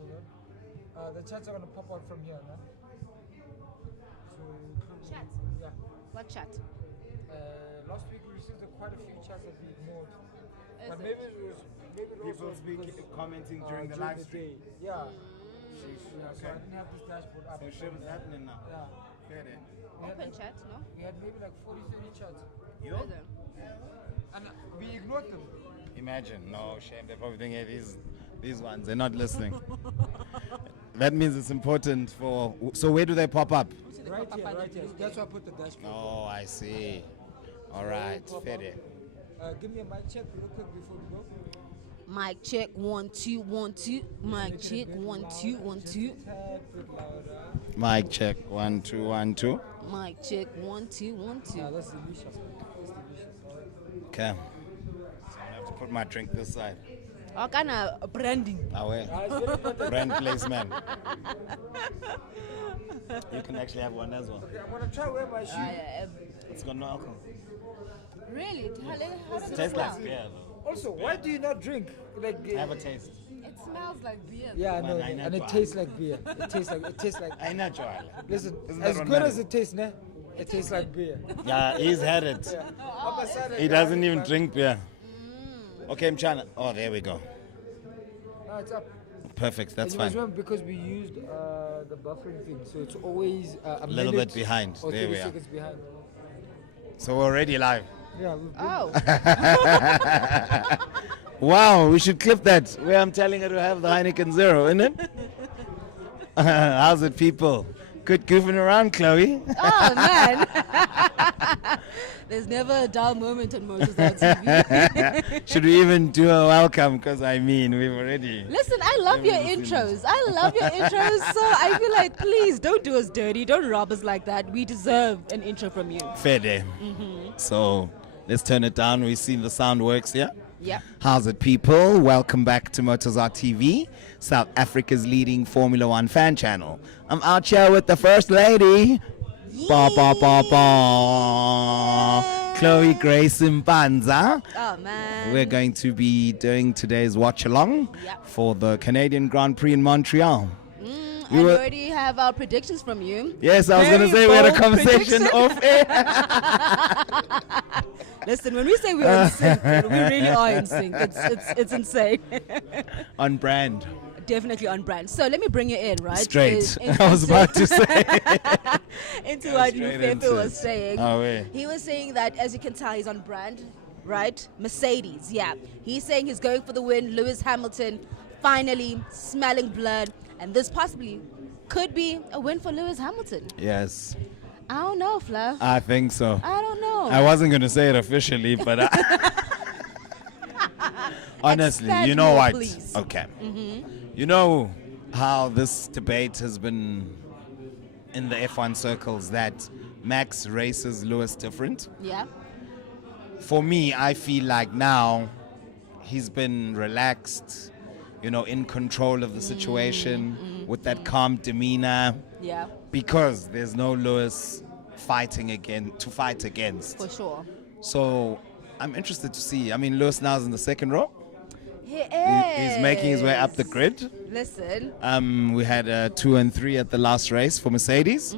hold on. The chats are gonna pop out from here, no? So, Chat? yeah. What chat? Last week we received quite a few chats that we ignored. Is But it? maybe it was People also speaking, because, commenting during the during live stream. day. Yeah. Yeah, so Okay. I didn't have this dashboard up. So shit is happening now. Yeah. Fair then. Open chat, no? We had maybe like 40, 30 chats. Yo. Is it? And we ignored them. Imagine. No, shame. They're probably thinking, hey, these ones, they're not listening. That means it's important for... So where do they pop up? Right here, right here. That's why I put the dashboard. Oh, I see. All right. Fair then. Give me a mic check real quick before we go. Mic check 1 2 1 2. Mic check 1 2 1 2. Tad bit louder. Mic check. 1 2 1 2. Mic check 1 2 1 2. That's delicious. That's delicious. Alright. Okay. So I have to put my drink this side. All kind of branding. Away. It's very important. Brand placement. You can actually have one as well. Okay, I'm gonna try wear my shoe. It's got no alcohol. Really? How does It it tastes like smell? beer though. Also, why do you not drink? Like, Have a taste. It smells like beer. yeah, I know, Man, I know and it why. tastes like beer. It tastes like. I know, Joel. Listen, Isn't that as what good matters? as it tastes, ne? It tastes like beer. Yeah, he's had it. He doesn't even drink beer. Okay, Mchana. Oh, there we go. No, it's up. Perfect. That's And you must fine. remember because we used the buffering thing, so it's always a Little minute bit behind. or There 30 we are. seconds behind. So we're already live. Yeah. We've been- Oh. Wow, we should clip that where I'm telling her to have the Heineken Zero, isn't it? How's it, people? Good goofing around, Chloe. Oh man. There's never a dull moment on Motorzar TV. Should we even do a welcome? Because I mean, we've already. Listen, I love your intros. I love your intros. So I feel like, please don't do us dirty. Don't rob us like that. We deserve an intro from you. Fair day. So let's turn it down. We've seen the sound works here. Yep. How's it, people? Welcome back to Motorzar TV, South Africa's leading Formula One fan channel. I'm out here with the First Lady. Ba, ba, ba, ba. Chloe Grace Mpanza. Oh man. We're going to be doing today's Watchalong Yep. for the Canadian Grand Prix in Montreal. And we we were- already have our predictions from you. Yes, I was going to Very say we had a bold conversation prediction. off air. Listen, when we say we're in sync, we really are in sync. It's insane. On brand. Definitely on brand. So let me bring you in, right? Straight. In- I was about to say. into Go what straight Lufefe into was it. saying. Oh, yeah. He was saying that, as you can tell, he's on brand, right? Mercedes, yeah. He's saying he's going for the win. Lewis Hamilton finally smelling blood. And this possibly could be a win for Lewis Hamilton. Yes, I don't know, Flav. I think so. I don't know. I wasn't going to say it officially, but honestly, Expand you know more, what? please. Okay. You know how this debate has been in the F1 circles that Max races Lewis different? Yeah. For me, I feel like now he's been relaxed, you know, in control of the situation with that calm demeanor Yeah, because there's no Lewis fighting to fight against. for sure. So I'm interested to see. I mean, Lewis now's in the second row. He is. He's making his way up the grid. Listen. We had 2 and 3 at the last race for Mercedes.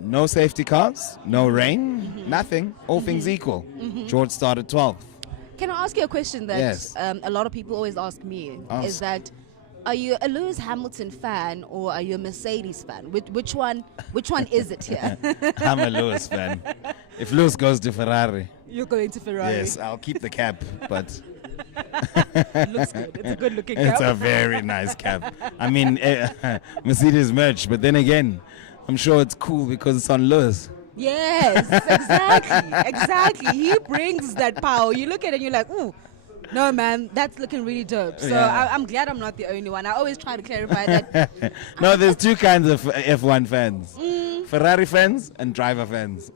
No safety cars, no rain, nothing. All things equal. George started 12th. Can I ask you a question that Yes. a lot of people always ask me? Ask. Is that, are you a Lewis Hamilton fan or are you a Mercedes fan? Which one is it here? I'm a Lewis fan. If Lewis goes to Ferrari, You're going to Ferrari. yes, I'll keep the cap, but It looks good. It's a good looking it's car. a very nice cap. I mean, Mercedes merch, but then again, I'm sure it's cool because it's on Lewis. Yes, exactly. He brings that power. You look at it and you're like, ooh, no, man, that's looking really dope. So Yeah. I'm glad I'm not the only one. I always try to clarify that. No, there's two kinds of F1 fans. Ferrari fans and driver fans.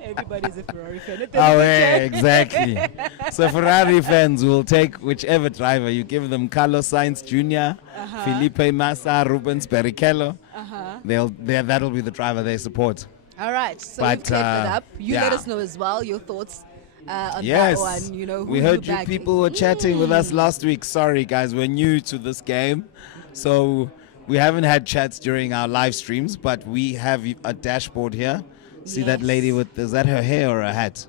Everybody's a Ferrari fan. It Oh, doesn't yeah, matter. exactly. So Ferrari fans will take whichever driver. You give them Carlos Sainz Jr., Felipe Massa, Rubens Barrichello. That'll be the driver they support. All right, so But, we've cleared that up. You let yeah. us know as well your thoughts on Yes. that one. You know, who we heard you back. people were chatting with us last week. Sorry, guys, we're new to this game. So we haven't had chats during our live streams, but we have a dashboard here. See that lady with, is that her hair or a hat?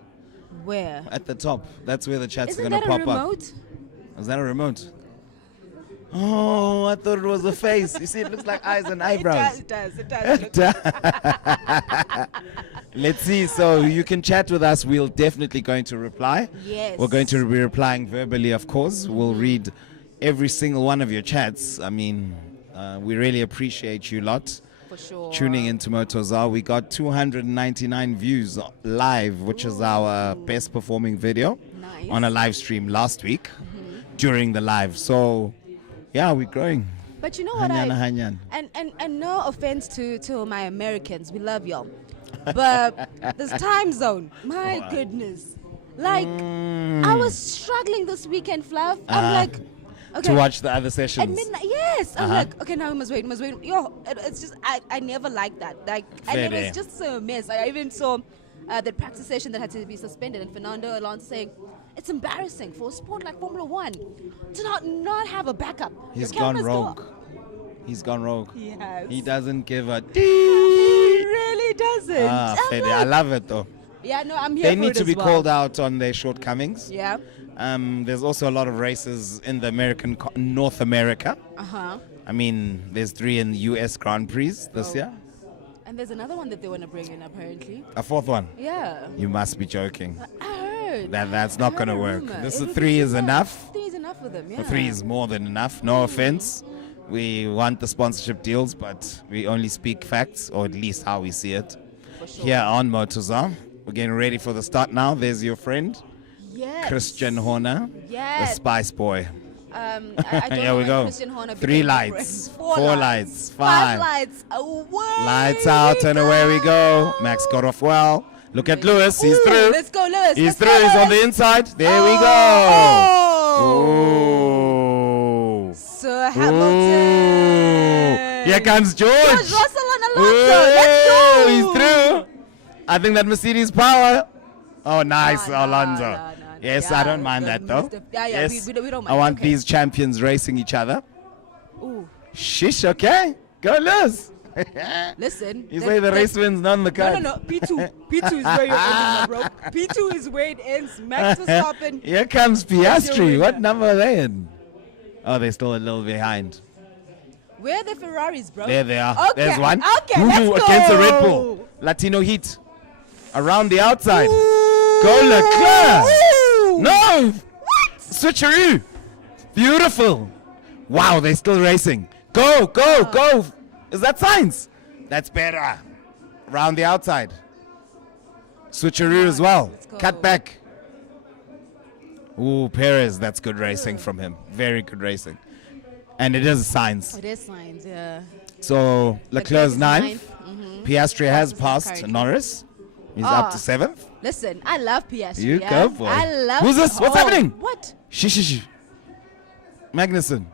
Where? At the top. That's where the chats Isn't are going to that a pop up. remote? Is that a remote? Oh, I thought it was a face. You see, it looks like eyes and eyebrows. It does. Let's see. So you can chat with us. We're definitely going to reply. Yes. We're going to be replying verbally, of course. We'll read every single one of your chats. I mean, we really appreciate you lot For sure. tuning into Motorzar. We got 299 views live, which is our best performing video Nice. on a live stream last week during the live. So, yeah, we're growing. But you know what? Hanyan. And no offense to my Americans, we love y'all, but this time zone, my goodness, like I was struggling this weekend, Fluff. I'm like, okay, To watch the other at sessions. midnight, yes. I'm like, okay, now we must wait. Yo, it's just I never liked that. Like, and it Fair. was just a mess. I even saw the practice session that had to be suspended, and Fernando Alonso saying it's embarrassing for a sport like Formula One to not have a backup. He's Your gone cameras rogue. He's gone rogue. He has. He doesn't give a He really doesn't. I'm Fede. like- I love it though. Yeah, no, I'm here They for need it to as be well. called out on their shortcomings. Yeah. There's also a lot of races in the North America. Uh-huh. I mean, there's 3 in the US Grand Prix this year. And there's another one that they want to bring in, apparently. A 4th one. Yeah. You must be joking. I heard. That's not I going to heard a work. rumor. This It is would 3 be is super. enough. 3 is enough for them, yeah. 3 is more than enough. No offense. We want the sponsorship deals, but we only speak facts, or at least how we see it. For sure. Here on Motorzar. We're getting ready for the start now. There's your friend, Yes. Christian Horner, Yes. the Spice Boy. I don't Here know we when go. Christian Horner 3 became a lights, friend. 4 lights, 5 5. lights. Away Lights out and away we go. Max got off well. Look at Lewis. He's Ooh, through. Let's go, Lewis. He's Let's through. go, He's on the Lewis. inside. There we go. Oh. Ooh. Sir Hamilton. Here comes George. George Russell and Alonso. Let's go. He's through. I think that Mercedes power. Oh, nice, Nah, Alonso. nah. Yes, Yeah, I don't mind the that though. yeah, Yes, we don't mind. I want Okay. these champions racing each other. Ooh. Shish, okay. Go, Liz. Listen. You say the race wins, none the No, cards. no, no. P2. P2 is where you're ending, bro. P2 is where it ends. Max Verstappen. Here comes That's your Piastri. winner. What number are they in? Oh, they're still a little behind. Where are the Ferraris, bro? There they are. Okay. There's one. Okay, Ooh, let's against the go. Red Bull. Latino Heat. Around the outside. Ooh. Go Leclerc. Ooh. No. What? Switcheroo. Beautiful. Wow, they're still racing. Go, go, go. Is that Sainz? That's better. Around the outside. Switcheroo as well. Let's go. Cut back. Ooh, Perez. That's good racing from him. Very good racing. And it is Sainz. It is signs, yeah. So Leclerc's is ninth. Mhm. Piastri has Verstappen passed currently. Norris. He's up Ah. to 7th. Listen, I love Piastri. You yeah? go, boy. I love Who's this? What's happening? What? Shh, shh, shh. Magnussen.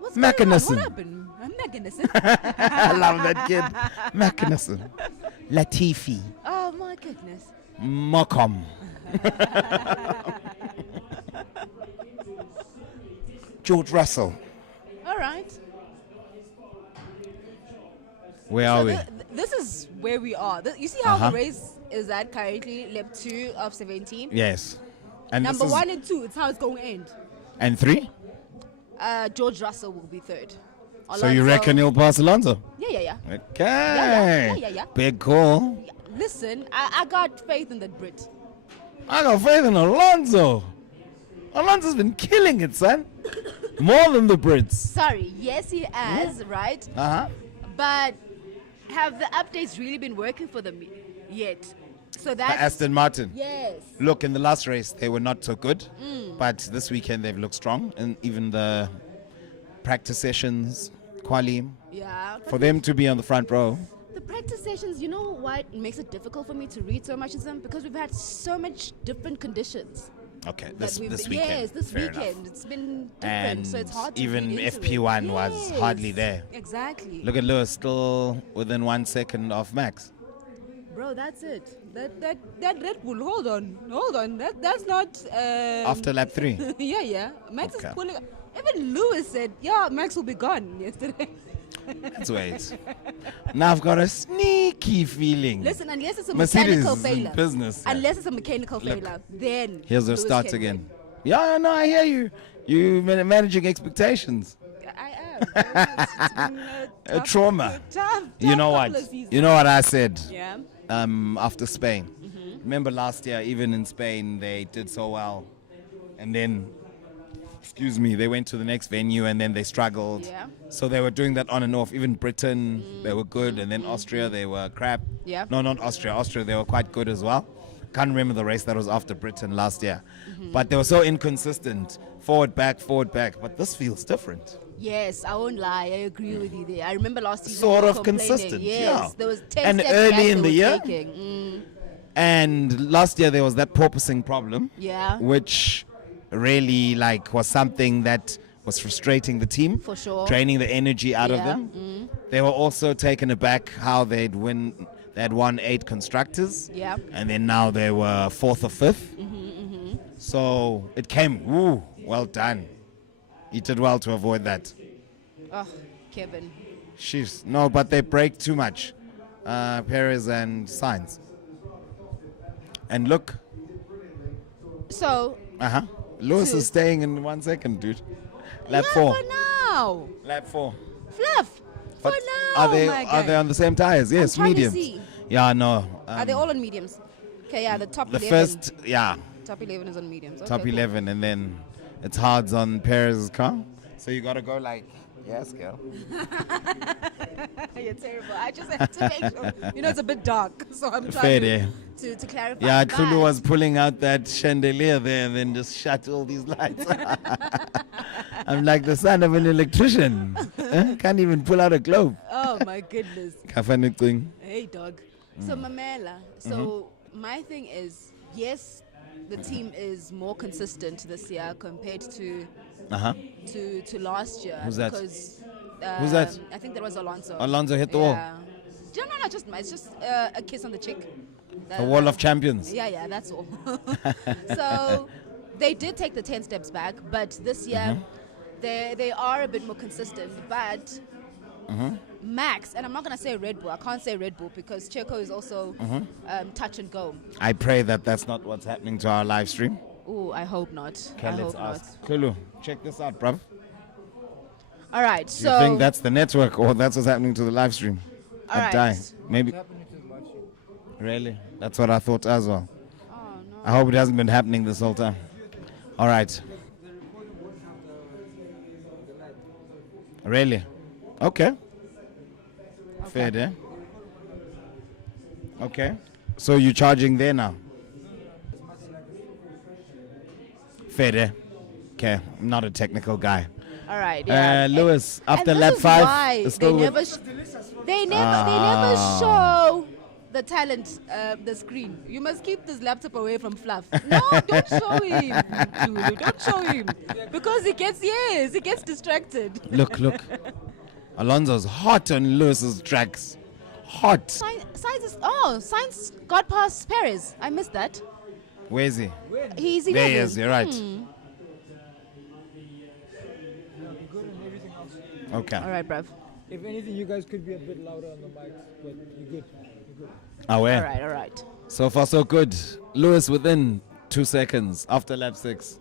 What's going on? Magnussen. What happened? Magnussen. I love that kid. Magnussen. Latifi. Oh my goodness. Mokom. George Russell. All right. Where are we? This is where we are. You see how Uh-huh. the race is at currently lap 2 of 17. Yes. And Number this is, 1 and 2. It's how it's going to end. and 3? George Russell will be 3rd. So you reckon he'll pass Alonso? Yeah, yeah, yeah. Okay. yeah. Big call. Listen, I got faith in that Brit. I got faith in Alonso. Alonso's been killing it, son. More than the Brits. Sorry, yes, he has, right? Uh-huh. But have the updates really been working for them yet? So that's Aston Martin. yes. Look, in the last race, they were not so good. Mm. But this weekend, they've looked strong. And even the practice sessions, quali, Yeah. for them to be on the front row. The practice sessions, you know what makes it difficult for me to read so much of them? Because we've had so much different conditions. Okay, that this we've weekend. Yes, this fair weekend. enough. It's been different, And so it's hard to even read into FP1 it. was hardly there. Exactly. Look at Lewis, still within 1 second of Max. Bro, bro, that's it. That Red Bull. Hold on. That's not. After lap 3. yeah. Max Okay. is pulling. Even Lewis said, "Yeah, Max will be gone yesterday." Let's wait. Now I've got a sneaky feeling. Listen, unless it's a Mercedes mechanical is in failure. business. Unless it's a mechanical failure, then Here's the Lewis start can again. win. Yeah, no, I hear you. You managing expectations. I am. It's been A trauma. Tough You know couple what? of seasons. You know what I said. Yeah. After Spain. Remember last year, even in Spain, they did so well, and then, they went to the next venue and then they struggled. Yeah. So they were doing that on and off. Even Britain, they were good, and then Austria, they were crap. Yeah. No, not Austria. Austria, they were quite good as well. Can't remember the race that was after Britain last year, but they were so inconsistent. Forward, back. But this feels different. Yes, I won't lie. I agree with you there. I remember last season. Sort we were of complaining. consistent, Yes, yeah. there was 10 And steps early back in they the were year? taking. And last year there was that porpoising problem. Yeah. Which really was something that was frustrating the team. For sure. Draining the energy out of Yeah. them. They were also taken aback how they had won 8 constructors. Yeah. And then now they were 4th or 5th. So it came, well done. You did well to avoid that. Oh, Kevin. Sheesh. No, but they break too much. Perez and Sainz. And look, So, Lewis Two. is staying in 1 second, dude. Lap yeah, 4. for now. Lap 4. Fluff. But for now, are they my guy. on the same tires? Yes, trying to mediums. see. Yeah, no. Are they all on mediums? Okay, yeah, the top The 11. first, Top 11 is on mediums. Okay, top cool. 11, and then it's hards on Perez's car. So you got to go yes, girl. You're terrible. I just had to make sure. It's a bit dark, so I'm Fair trying day. to clarify. Yeah, But Tulu was pulling out that chandelier there and then just shut all these lights. I'm like the son of an electrician. Can't even pull out a globe. Oh, my goodness. Kafane thing. Hey, dog. So, Mamela, my thing is, yes, the team is more consistent this year compared to last year. Who's that? Because, Who's that? I think that was Alonso. Alonso hit the wall. No, it's just a kiss on the cheek. The wall of champions. Yeah, that's all. So they did take the 10 steps back, but this year they are a bit more consistent. But Max, and I'm not going to say Red Bull. I can't say Red Bull because Checo is also touch and go. I pray that that's not what's happening to our live stream. Oh, I hope not. Okay, I let's hope ask. Kulu, check this out, bruv. Not. All right, Do so. you think that's the network or that's what's happening to the live stream? All I'd right. die. Maybe. happening to the watching. Really? That's what I thought as well. Oh, no. I hope it hasn't been happening this whole time. All right. The recording wasn't the light. Really? Okay. Fair day. Okay. So you're charging there now? Fair day. Okay. I'm not a technical guy. All right, yeah. Lewis, after and lap this is 5, why it's they still with- never, they never show the talent, the screen. You must keep this laptop away from Fluff. No, don't show him. Dude, don't show him because he gets distracted. Look. Alonso's hot on Lewis's tracks. Hot. Sainz got past Perez. I missed that. Where is he? He's 11. There he is, you're right. Be good and everything else. Okay. All right, bruv. If anything, you guys could be a bit louder on the mics, but you're good. You're good. Aware. All right. So far, so good. Lewis within 2 seconds after lap 6.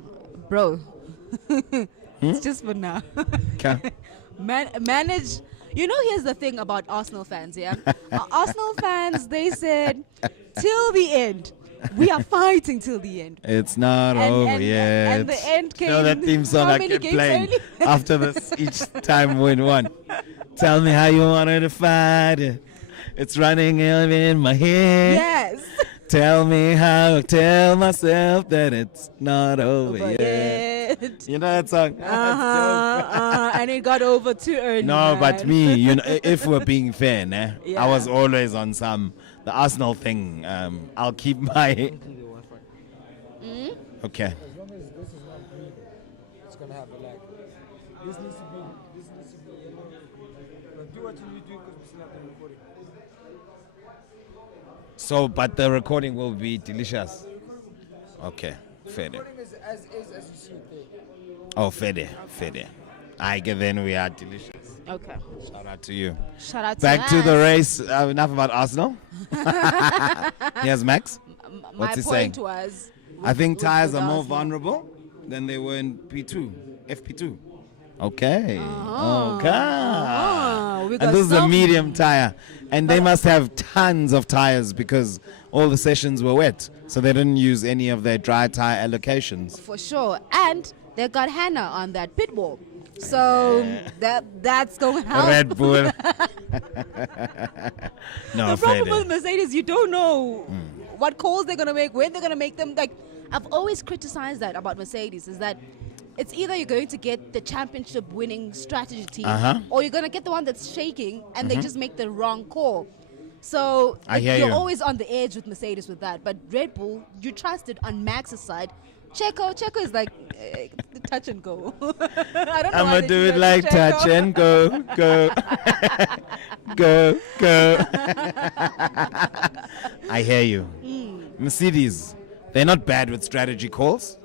Bro, it's just for now. Okay. Manage. Here's the thing about Arsenal fans, yeah? Arsenal fans, they said, till the end. We are fighting till the end. It's not over yet. And the end came. You know that theme song how I many kept games playing early? after this each time we won. Tell me how you wanted to fight it. It's running in my head. Yes. Tell me how I tell myself that it's not over But yet. yet. You know that song? And it got over too early. No, man. but me, if we're being fair, I Yeah. was always on the Arsenal thing. I'll keep my. Don't do the Wi-Fi. Okay. As long as this is not green, it's gonna have a lag. This needs to be yellow. But do what you need to do because we still have the recording. So, but the recording will be delicious. Okay, fair. Recording is as you see it there. Oh, fair. I get then we are delicious. Okay. Shout out to you. Shout out Back to to the us. race. Enough about Arsenal. Here's Max. My What's he point saying? was. I think with tires are more Arsenal. vulnerable than they were in P2, FP2. Okay. Oh, we got And this is a some- medium tire. And they must have tons of tires because all the sessions were wet. So they didn't use any of their dry tire allocations. For sure. And they got Hannah on that pit wall. So that's going to help. Red Bull. No, The problem fair. with Mercedes, you don't know what calls they're going to make, when they're going to make them. Like, I've always criticized that about Mercedes, is that it's either you're going to get the championship winning strategy team or you're going to get the one that's shaking and they just make the wrong call. So I hear you're you. always on the edge with Mercedes with that. But Red Bull, you trusted on Max's side. Checo is like touch and go. I don't know I'm why going to they do it that like to Checo. touch and go. Go. I hear you. Mercedes, they're not bad with strategy calls.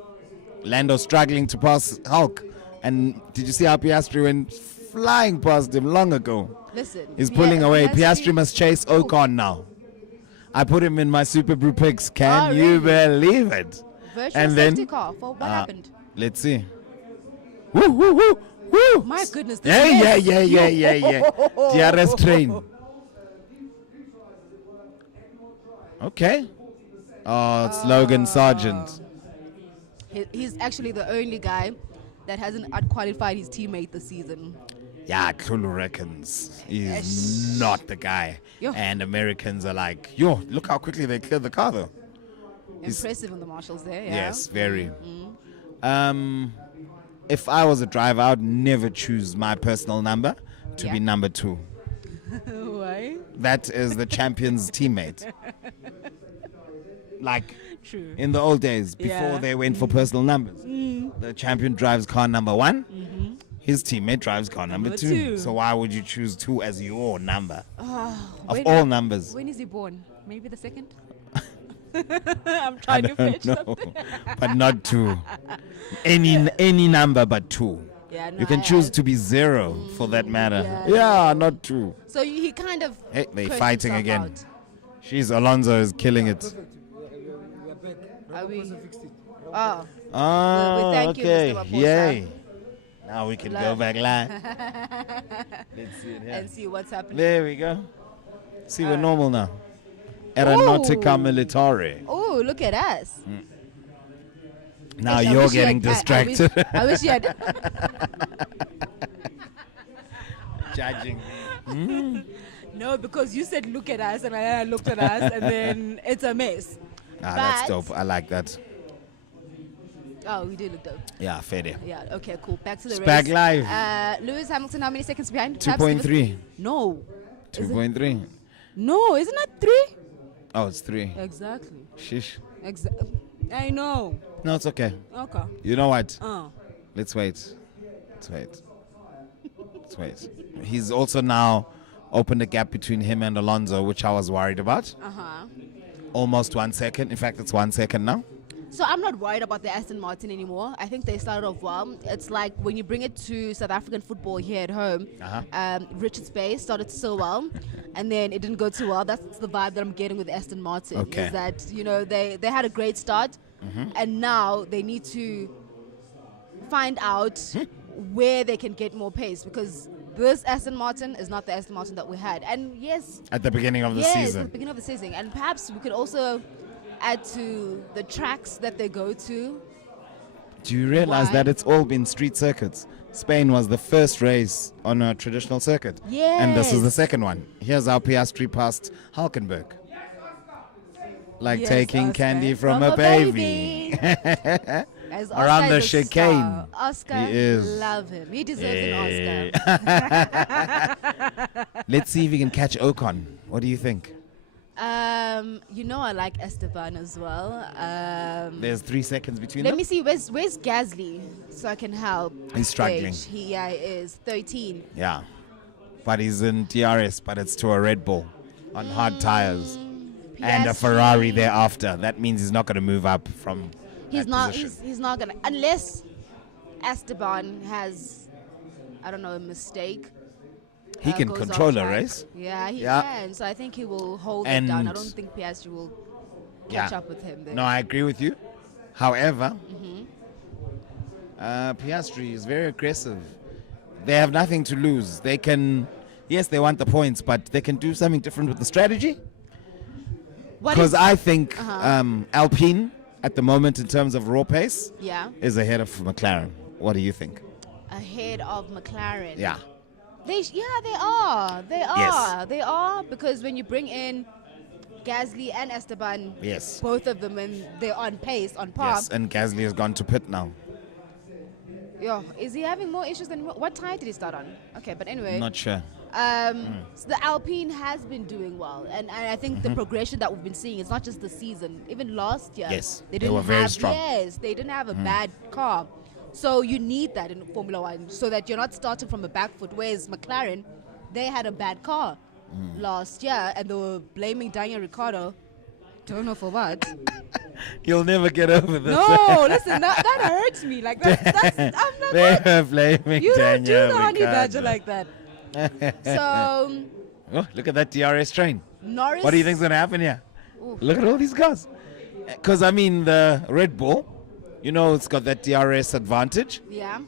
Lando struggling to pass Hulk. And did you see how Piastri went flying past him long ago? Listen. He's pulling away. Piastri must chase Ocon now. I put him in my Super Brew picks. Can Oh, you really? believe it? Virtual And safety then car. For what happened? Let's see. Woo, woo, woo, woo. My goodness. this Yeah. mess. DRS train. Okay. Oh, it's Logan Sargent. He's actually the only guy that hasn't qualified his teammate this season. Yeah, Kulu reckons he's not the guy. Yo. And Americans are like, yo, look how quickly they cleared the car though. Impressive on the marshals there, yeah. Yes, very. If I was a driver, I would never choose my personal number to Yeah. be number 2. Why? That is the champion's teammate. Like True. in the old days, before Yeah. they went for personal numbers, the champion drives car number 1. His teammate drives car number Number 2. two. So why would you choose 2 as your number of When- all numbers? When is he born? Maybe the second? I'm trying to fetch No, something. but not 2. Any number but 2. Yeah, no, You can I- choose to be 0 for that matter. Yeah. Yeah, not 2. So he kind of. Hey, they're cursed fighting himself again. out. She's Alonso is killing it. Perfect. We are back. Are we? Fixed it. Oh, Oh, thank you, okay. Mr. Maposa. Yay. Now we can go Love. back live. Let's see it here. and see what's happening. There we go. See, we're normal now. Aeronautica Ooh. Militare. Oh, look at us. Now I you're wish you getting had- distracted. I wish you had. Judging. No, because you said look at us, and I looked at us, and then it's a mess. That's But- dope. I like that. Oh, we did look dope. Yeah, fair. Yeah, okay, cool. Back to the It's race. back live. Lewis Hamilton, how many seconds behind? Perhaps give us- 2.3. No. Is it- 2.3. No, isn't that 3? Oh, it's 3. Exactly. Shish. I know. No, it's okay. Okay. You know what? Oh. Let's wait. Let's wait. He's also now opened a gap between him and Alonso, which I was worried about. Uh-huh. Almost 1 second. In fact, it's 1 second now. So I'm not worried about the Aston Martin anymore. I think they started off well. It's like when you bring it to South African football here at home, Richards Bay started so well, and then it didn't go too well. That's the vibe that I'm getting with Aston Martin. Okay. Is that, you know, they had a great start, and now they need to find out where they can get more pace, because this Aston Martin is not the Aston Martin that we had. And yes, At the beginning of the at the season. beginning of the season. And perhaps we could also add to the tracks that they go to. Do you realize Why? that it's all been street circuits? Spain was the first race on a traditional circuit. And this is the Yes. second one. Here's how Piastri passed Hulkenberg. Like Yes, taking Oscar, candy from a baby. As Around Oscar the is a chicane. star. Oscar, He is. love him. He deserves Hey. an Oscar. Let's see if we can catch Ocon. What do you think? You know I like Esteban as well. There's 3 seconds between Let them. me see, where's Gasly so I can help. He's struggling. Gauge. He is 13. Yeah. But he's in DRS, but it's to a Red Bull on hard tires. and a Ferrari thereafter. That means he's not going to move up from. He's that not. position. He's not gonna unless Esteban has, I don't know, a mistake. He can goes control off a track. race. Yeah, he Yeah. can. So I think he will hold it down. I And- don't think Piastri will catch Yeah. up with him there. No, I agree with you. However, Mm-hmm. Piastri is very aggressive. They have nothing to lose. They can, yes, they want the points, but they can do something different with the strategy. What Because is- I think Uh-huh. Alpine, at the moment, in terms of raw pace, yeah, is ahead of McLaren. What do you think? ahead of McLaren. Yeah. They are. They are. Yes. They are, because when you bring in Gasly and Esteban, Yes. both of them, and they're on pace, on par. Yes, and Gasly has gone to pit now. Yo, is he having more issues than what tire did he start on? Okay, but anyway. Not sure. So the Alpine has been doing well, and I think the progression that we've been seeing is not just the season. Even last year, Yes, they they didn't were very have, strong. Yes, they didn't have a bad car. So you need that in Formula One, so that you're not starting from a back foot. Whereas McLaren, they had a bad car last year, and they were blaming Daniel Ricciardo. Don't know for what. You'll never get over this. No, listen, that hurts me. Like that's I'm not. They were blaming You don't do Daniel the honey badger Ricciardo. like that. So Oh, look at that DRS train. Norris. What do you think's going to happen here? Look at all these cars. Because, I mean, the Red Bull, you know, it's got that DRS advantage. Yeah.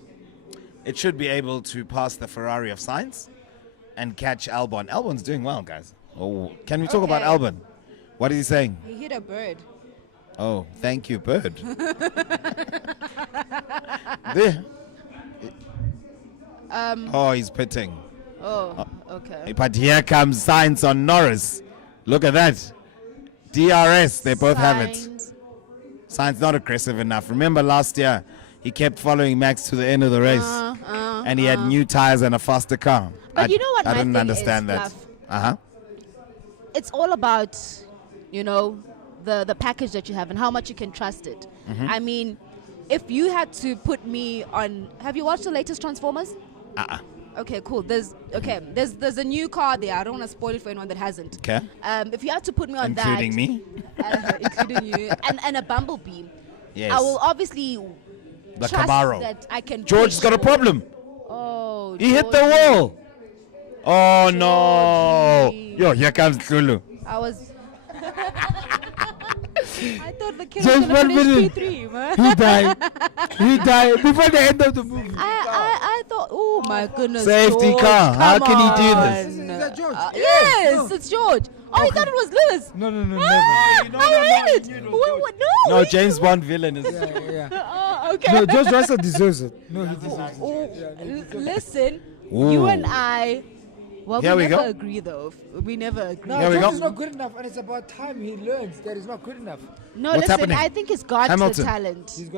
It should be able to pass the Ferrari of Sainz and catch Albon. Albon's doing well, guys. Oh, can we talk about Okay. Albon? What is he saying? He hit a bird. Oh, thank you, bird. There. Oh, he's pitting. Oh, okay. But here comes Sainz on Norris. Look at that. DRS, they both have it. Signs. Sainz not aggressive enough. Remember last year, he kept following Max to the end of the race. And he had new tires and a faster car. But you know what I my didn't thing understand is, that. Fluff? Uh-huh. It's all about, you know, the package that you have and how much you can trust it. Mm-hmm. I mean, if you had to put me on, have you watched the latest Transformers? Uh-uh. Okay, cool. There's a new car there. I don't want to spoil it for anyone that hasn't. Okay. If you had to put me on Including me. including you, and a Bumblebee, Yes. I will obviously The trust Camaro. that I can. George's push. got a problem. Oh, He hit the Georgie. wall. Oh, no. Georgie. Yo, here comes Lulu. I was. I thought the kid Just was gonna 1 minute. finish P3, man. He died. He died before the end of the movie. I thought, oh my goodness. Safety George, car. How come can he do this? on. Is that George? Yes, No. it's George. Oh, he thought it was Lewis. No, never. Ah, I read it. No, No, he- James Bond villain is. Yeah. Oh, okay. No, George Russell deserves it. No, he deserves it. Oh, Yeah, no, he deserves it. listen, Ooh. you and I. Well, Here we we never go. agree though. We never agree. No, Here we George go. is not good enough, and it's about time he learns that he's not good enough. No, What's listen, happening? I think he's got Hamilton. the talent. He's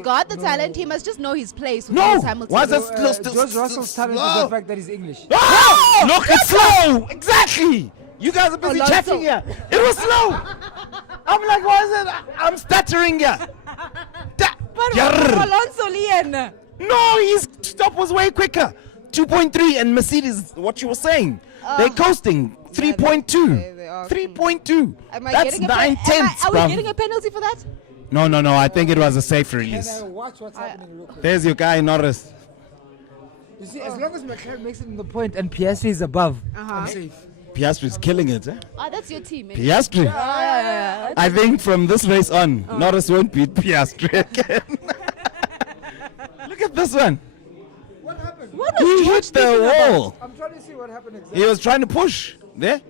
Got the no. talent. He must just know his place with No! Lewis Hamilton. Why is that No, still George Russell's talent is slow? the fact that he's English. Ah! Look, it's slow. Exactly. You guys are busy Alonso. chatting here. It was slow. I'm like, why is it? I'm stuttering here. But Yarr. Alonso Lien. No, his stop was way quicker. 2.3 and Mercedes, what you were saying. They're coasting. 3.2. they are. 3.2. Am I That's getting a 9/10. Are we getting a penalty for that? No. I think it was a safe Can release. I watch what's happening real quick? There's your guy, Norris. You see, as long as McLaren makes it in the point and Piastri is above, Uh-huh. I'm safe. Piastri's killing it. Ah, that's your team. Man. Piastri. Yeah. I think from this race on, Norris won't beat Piastri again. Look at this one. What happened? What He was George hit the thinking about? wall. I'm trying to see what happened exactly. He was trying to push. There.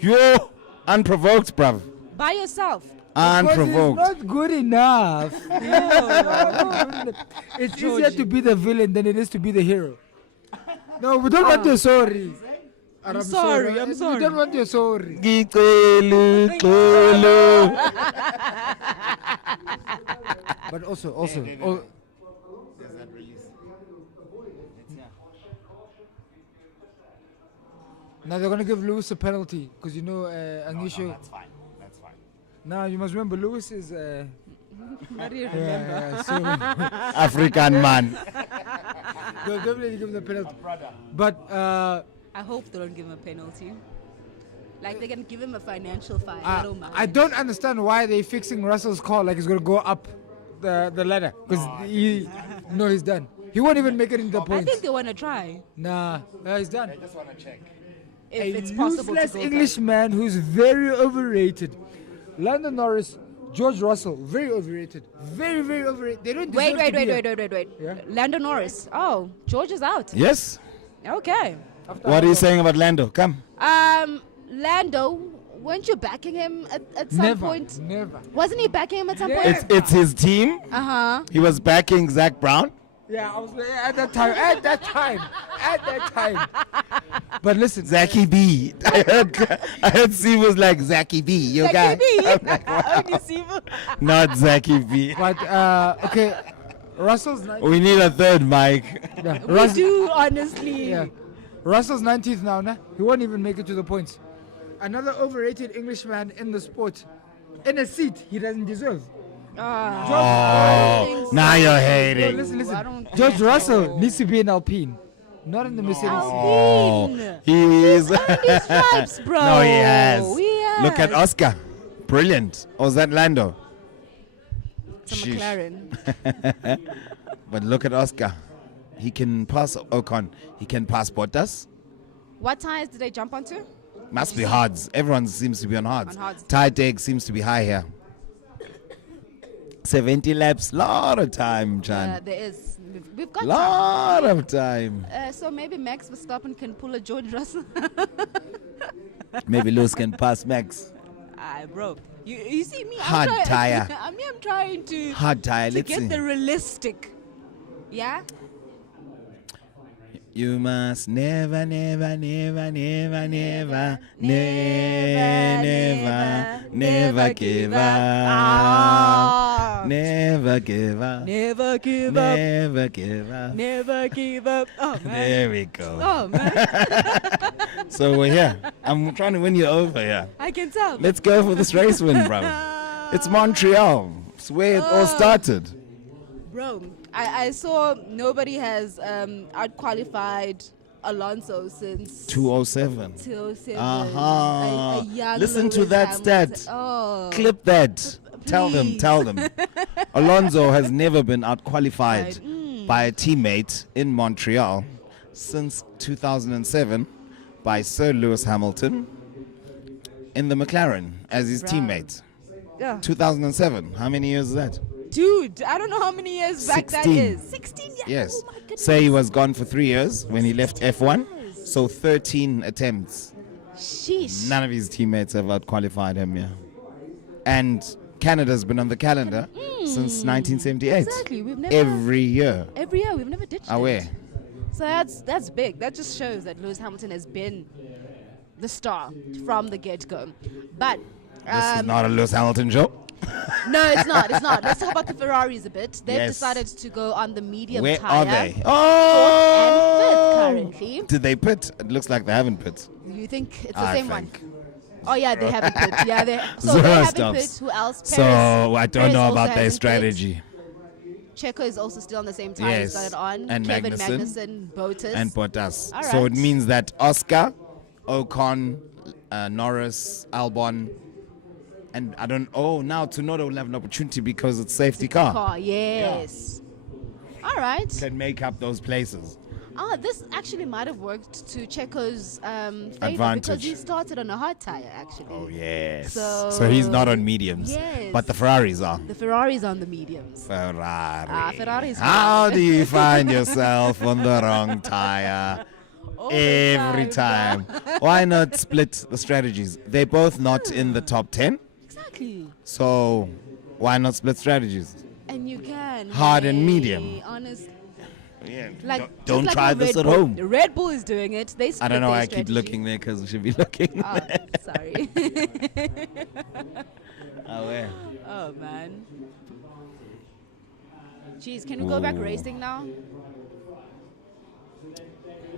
You're unprovoked, bruv. By yourself. Unprovoked. Because he's not good enough. It's easier to be the villain than it is to be the hero. No, we don't want your sorry. I'm sorry. We don't want your sorry. Gicelu, celu. But also, now they're gonna give Lewis a penalty because you know Anisha. That's fine. Now you must remember Lewis is. How do you remember? So African man. they'll definitely give him the penalty. But I hope they don't give him a penalty. Like they're gonna give him a financial fine. I don't mind. I don't understand why they're fixing Russell's car like he's gonna go up the ladder because he's done. He won't even make it in the I points. think they wanna try Nah, he's done. I just want to check. if it's possible to Useless go Englishman who's very overrated. Lando Norris, George Russell, very overrated. Very, very overrated. They don't deserve Wait. to be here. Wait. Yeah? Lando Norris. Oh, George is out. Yes. Okay. What are you saying about Lando? Come. Lando, weren't you backing him at some point? Never. Wasn't he backing him at some Yeah. point? It's his team. Uh-huh. He was backing Zach Brown. Yeah, I was at that time. But listen, Zachy B. I heard C was like Zachy B. Your guy. Only Sivu. Not Zachy B. but okay, Russell's 19th. We need a third mic. Yeah, We do, honestly. yeah. Russell's 19th now, nah? He won't even make it to the points. Another overrated Englishman in the sport. In a seat he doesn't deserve. Oh, now you're No, hating. listen. I don't George think Russell so. needs to be in Alpine, not in the Mercedes. Oh, Alpine. he is. Only stripes, bro. No, he has. He Look at has. Oscar. Brilliant. Or is that Lando? It's a Sheesh. McLaren. But look at Oscar. He can pass Ocon. He can pass Bottas. What tires did they jump onto? Must be hards. Everyone seems to be on hards. On hards. Tire deck seems to be high here. 70 laps. Lot of time, Chan. There is. We've got Lot of time. so maybe Max Verstappen can pull a George Russell. Maybe Lewis can pass Max. Bro. You see me? Hard tire. I'm trying to Hard tire. to Let's get see. the realistic. Yeah. You must never, never, never, never, never, never give up. Ah. Never give up. Never give up. Never give up. Never give up. Oh man. There we go. Oh man. So we're here. I'm trying to win you over here. I can tell. Let's go for this race win, bro. It's Montreal. It's where it all started. Bro, I saw nobody has out-qualified Alonso since 207. 2007. Uh-huh. A young Listen to Lewis that Hamilton. stat. Oh. Clip that. Tell them. Alonso has never been out-qualified by a teammate in Montreal since 2007 by Sir Lewis Hamilton in the McLaren as his Right. teammate. Yeah. 2007. How many years is that? Dude, I don't know how many years back that 16. is. 16 years. Yes. Oh my goodness. Say he was gone for 3 years when he left F1. So 13 attempts. Sheesh. None of his teammates have out-qualified him, yeah. And Canada's been on the calendar since 1978. Exactly. We've never Every year. we've never ditched Away. it. So that's big. That just shows that Lewis Hamilton has been the star from the get-go. But This is not a Lewis Hamilton show. no, it's not. It's not. Let's talk about the Ferraris a bit. They've Yes. decided to go on the medium Where tire. are they? Fourth Oh! and fifth currently. Did they pit? It looks like they haven't pit. You think it's the I same think. one? Oh yeah, they haven't pit. Yeah, they Zero haven't stops. pit. Who else? So Perez- I don't Perez know also about their hasn't pit. strategy. Checo is also still on the same tire. Yes. He's got it on. And Kevin Magnussen. Bottas. And Bottas. All So it right. means that Oscar, Ocon, Norris, Albon, and I don't. Oh, now Tsunoda will have an opportunity because it's safety car. Yes. All right. Can make up those places. This actually might have worked to Checo's favor Advantage. because he started on a hard tire actually. Oh yes. So- he's not on mediums. Yes. But the Ferraris are. The Ferrari's on the mediums. Ferrari. Ferrari's How fine. do you find yourself on the wrong tire? All the Every time. Why not split the strategies? They're both not in the top 10. Exactly. So why not split strategies? And you can. Hard and hey, medium. Honestly. Yeah. Like, don't just like try how this Red at Bull- home. The Red Bull is doing it. They I split don't know their why I keep strategy. looking there because we should be looking. Oh, sorry. Oh, yeah. Oh man. Jeez, can we go back Ooh. racing now?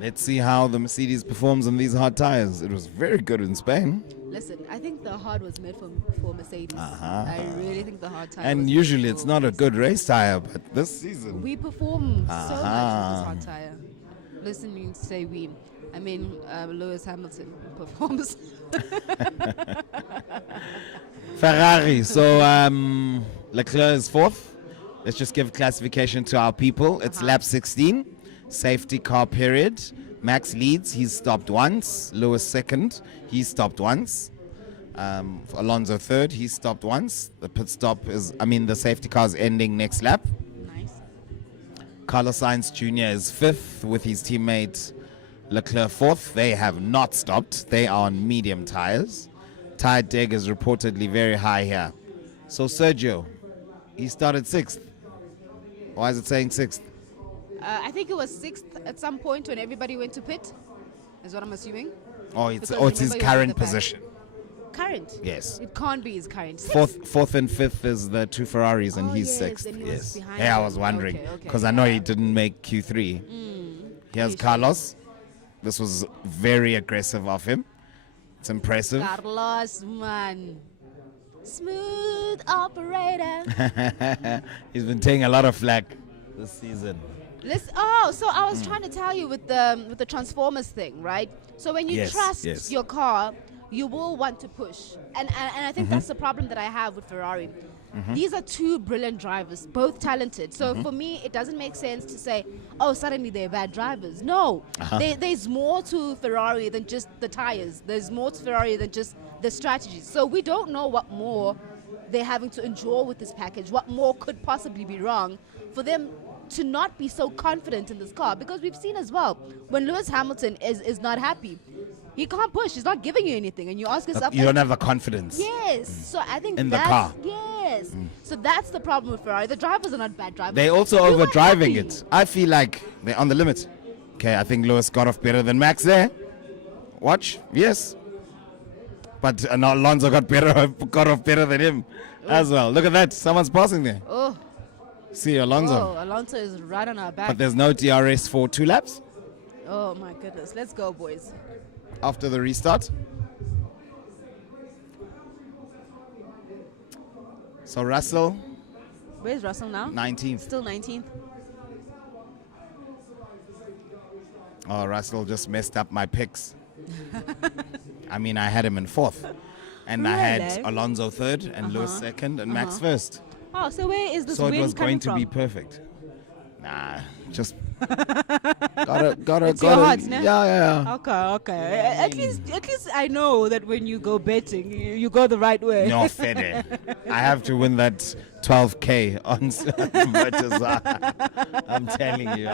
Let's see how the Mercedes performs on these hard tires. It was very good in Spain. Listen, I think the hard was made for Mercedes. Uh-huh. I really think the hard tire. And was usually made it's for not a good Mercedes. race tire, but this season. We perform so much with this Uh-huh. hard tire. listening to say we. I mean, Lewis Hamilton performs. Ferrari. So Leclerc is fourth. Let's just give classification to our people. It's lap 16, safety car period. Max leads. He's stopped once. Lewis second. He stopped once. Alonso third. He stopped once. The pit stop the safety car is ending next lap. Nice. Carlos Sainz Jr. is fifth with his teammate Leclerc fourth. They have not stopped. They are on medium tires. Tire deg is reportedly very high here. So Sergio, he started sixth. Why is it saying sixth? I think it was sixth at some point when everybody went to pit, is what I'm assuming. It's Because his remember, he was at current the back. position. Current? Yes. It can't be his current. Sixth? Fourth and fifth is the two Ferraris, and Oh, he's yes, sixth. then he was behind Yeah, I them. was wondering Okay, because I know he didn't make Q3. Here's Pretty Carlos. This was very aggressive of him. It's impressive. Carlos, man. Smooth operator. He's been taking a lot of flack this season. So I was trying to tell you with the Transformers thing, right? So when you Yes, trust yes. your car, you will want to push. And I think that's the problem that I have with Ferrari. These are two brilliant drivers, both talented. So for me, it doesn't make sense to say, oh, suddenly they're bad drivers. No, there's more to Ferrari than just the tires. There's more to Ferrari than just the strategies. So we don't know what more they're having to endure with this package, what more could possibly be wrong for them to not be so confident in this car. Because we've seen as well, when Lewis Hamilton is not happy, he can't push. He's not giving you anything. And you ask yourself... You don't have the confidence. Yes. So I think In the that's... car. Yes. So that's the problem with Ferrari. The drivers are not bad drivers. They also We were overdriving happy. it. I feel like they're on the limit. Okay, I think Lewis got off better than Max there. Watch. Yes. But Alonso got off better than him as well. Look at that. Someone's passing there. Oh, See Alonso. Alonso is right on our back. But there's no DRS for 2 laps Oh, my goodness. Let's go, boys. after the restart. So Russell, Where's Russell now? 19th. Still 19th. Oh, Russell just messed up my picks. I mean, I had him in 4th. And I had Really? Alonso 3rd and Lewis 2nd and Max 1st. Oh, so where is this So it win was coming going to from? be perfect. Nah, just gotta It's your heart, ne? yeah. Okay. At least I know that when you go betting, you go the right way. No, Fede. I have to win that 12K on Motorzar. I'm telling you,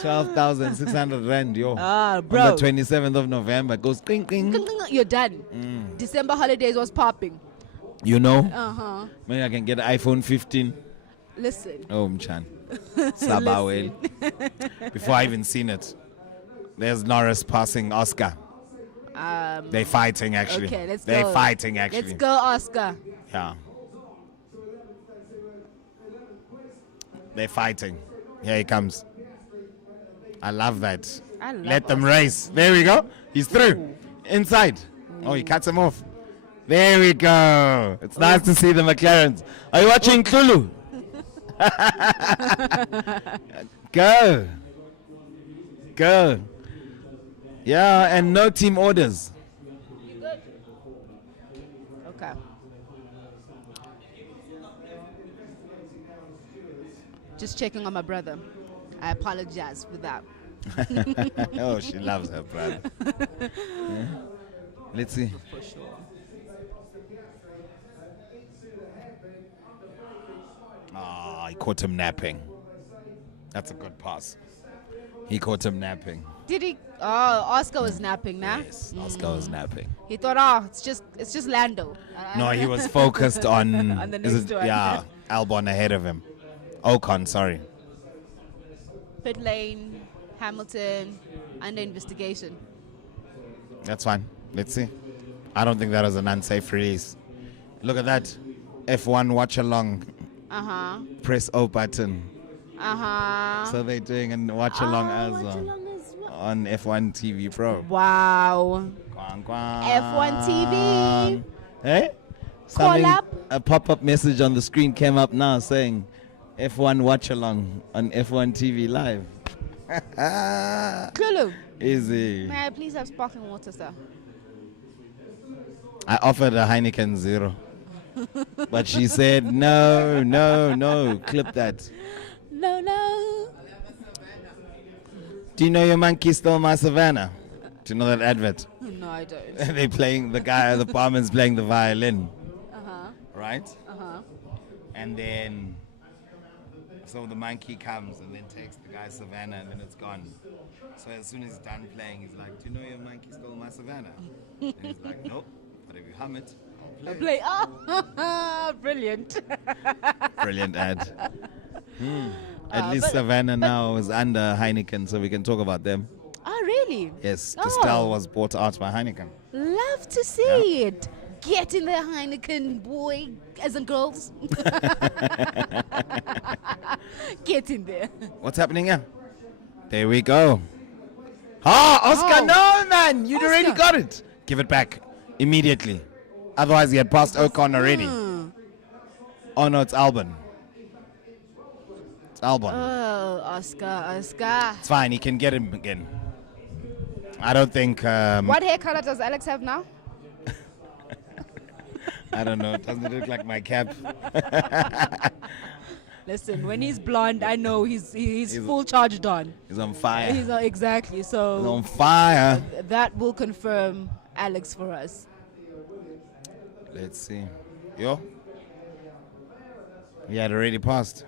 12,600 rand, yo. Bro. On the 27th of November, it goes cling, cling. You're done. December holidays was popping. You know, Uh-huh. maybe I can get an iPhone 15. Listen. Oh, Mchan. Sabawel. Before I even seen it, there's Norris passing Oscar. They're fighting, actually. Okay, let's They're go. fighting, actually. Let's go, Oscar. Yeah. They're fighting. Here he comes. I love that. I love Let them Oscar. race. There we go. He's through. Inside. Oh, he cuts him off. There we go. It's nice to see the McLarens. Are you watching Kulu? Go. Go. Yeah, and no team orders. You good? Okay. Just checking on my brother. I apologize for that. Oh, she loves her brother. Yeah. Let's see. For sure. Ah, he caught him napping. That's a good pass. He caught him napping. Did he? Oh, Oscar was napping, nah? Yes, Oscar was napping. He thought, it's just Lando. No, he was focused on, On the next one. yeah, Albon ahead of him. Ocon, sorry. Pit lane, Hamilton, under investigation. That's fine. Let's see. I don't think that was an unsafe release. Look at that. F1 Watchalong. Uh-huh. Press O button. Uh-huh. So they're doing a Watchalong as well Watchalong as well. on F1 TV Pro. Wow. Quang, quang. F1 TV. Hey? Collab. A pop-up message on the screen came up now saying F1 Watchalong on F1 TV Live. Lulu, Easy. may I please have sparkling water, sir? I offered a Heineken 0. But she said, no, clip that. No. Do you know your monkey stole my savannah? Do you know that advert? No, I don't. They're playing, the barman's playing the violin. Uh-huh. Right? Uh-huh. And then, so the monkey comes and then takes the guy's savannah and then it's gone. So as soon as he's done playing, he's like, do you know your monkey stole my savannah? And he's like, nope, but if you hum it, I'll play. Oh, brilliant. Brilliant ad. At least but Savannah now is under Heineken, so we can talk about them. Oh, really? Yes, Oh. Distel was bought out by Heineken. Love to see it. Get in there, Heineken, boy, as in girls. Get in there. What's happening here? There we go. Oscar, Oh. no, man. You'd already Oscar. got it. Give it back immediately. Otherwise, he had passed Ocon already. Oh, no, it's Albon. It's Albon. Oh, Oscar. It's fine. He can get him again. I don't think... What hair color does Alex have now? I don't know. Doesn't it look like my cap? Listen, when he's blonde, I know he's full charged on. He's on fire. He's exactly. He's So on fire. that will confirm Alex for us. Let's see. Yo. He had already passed.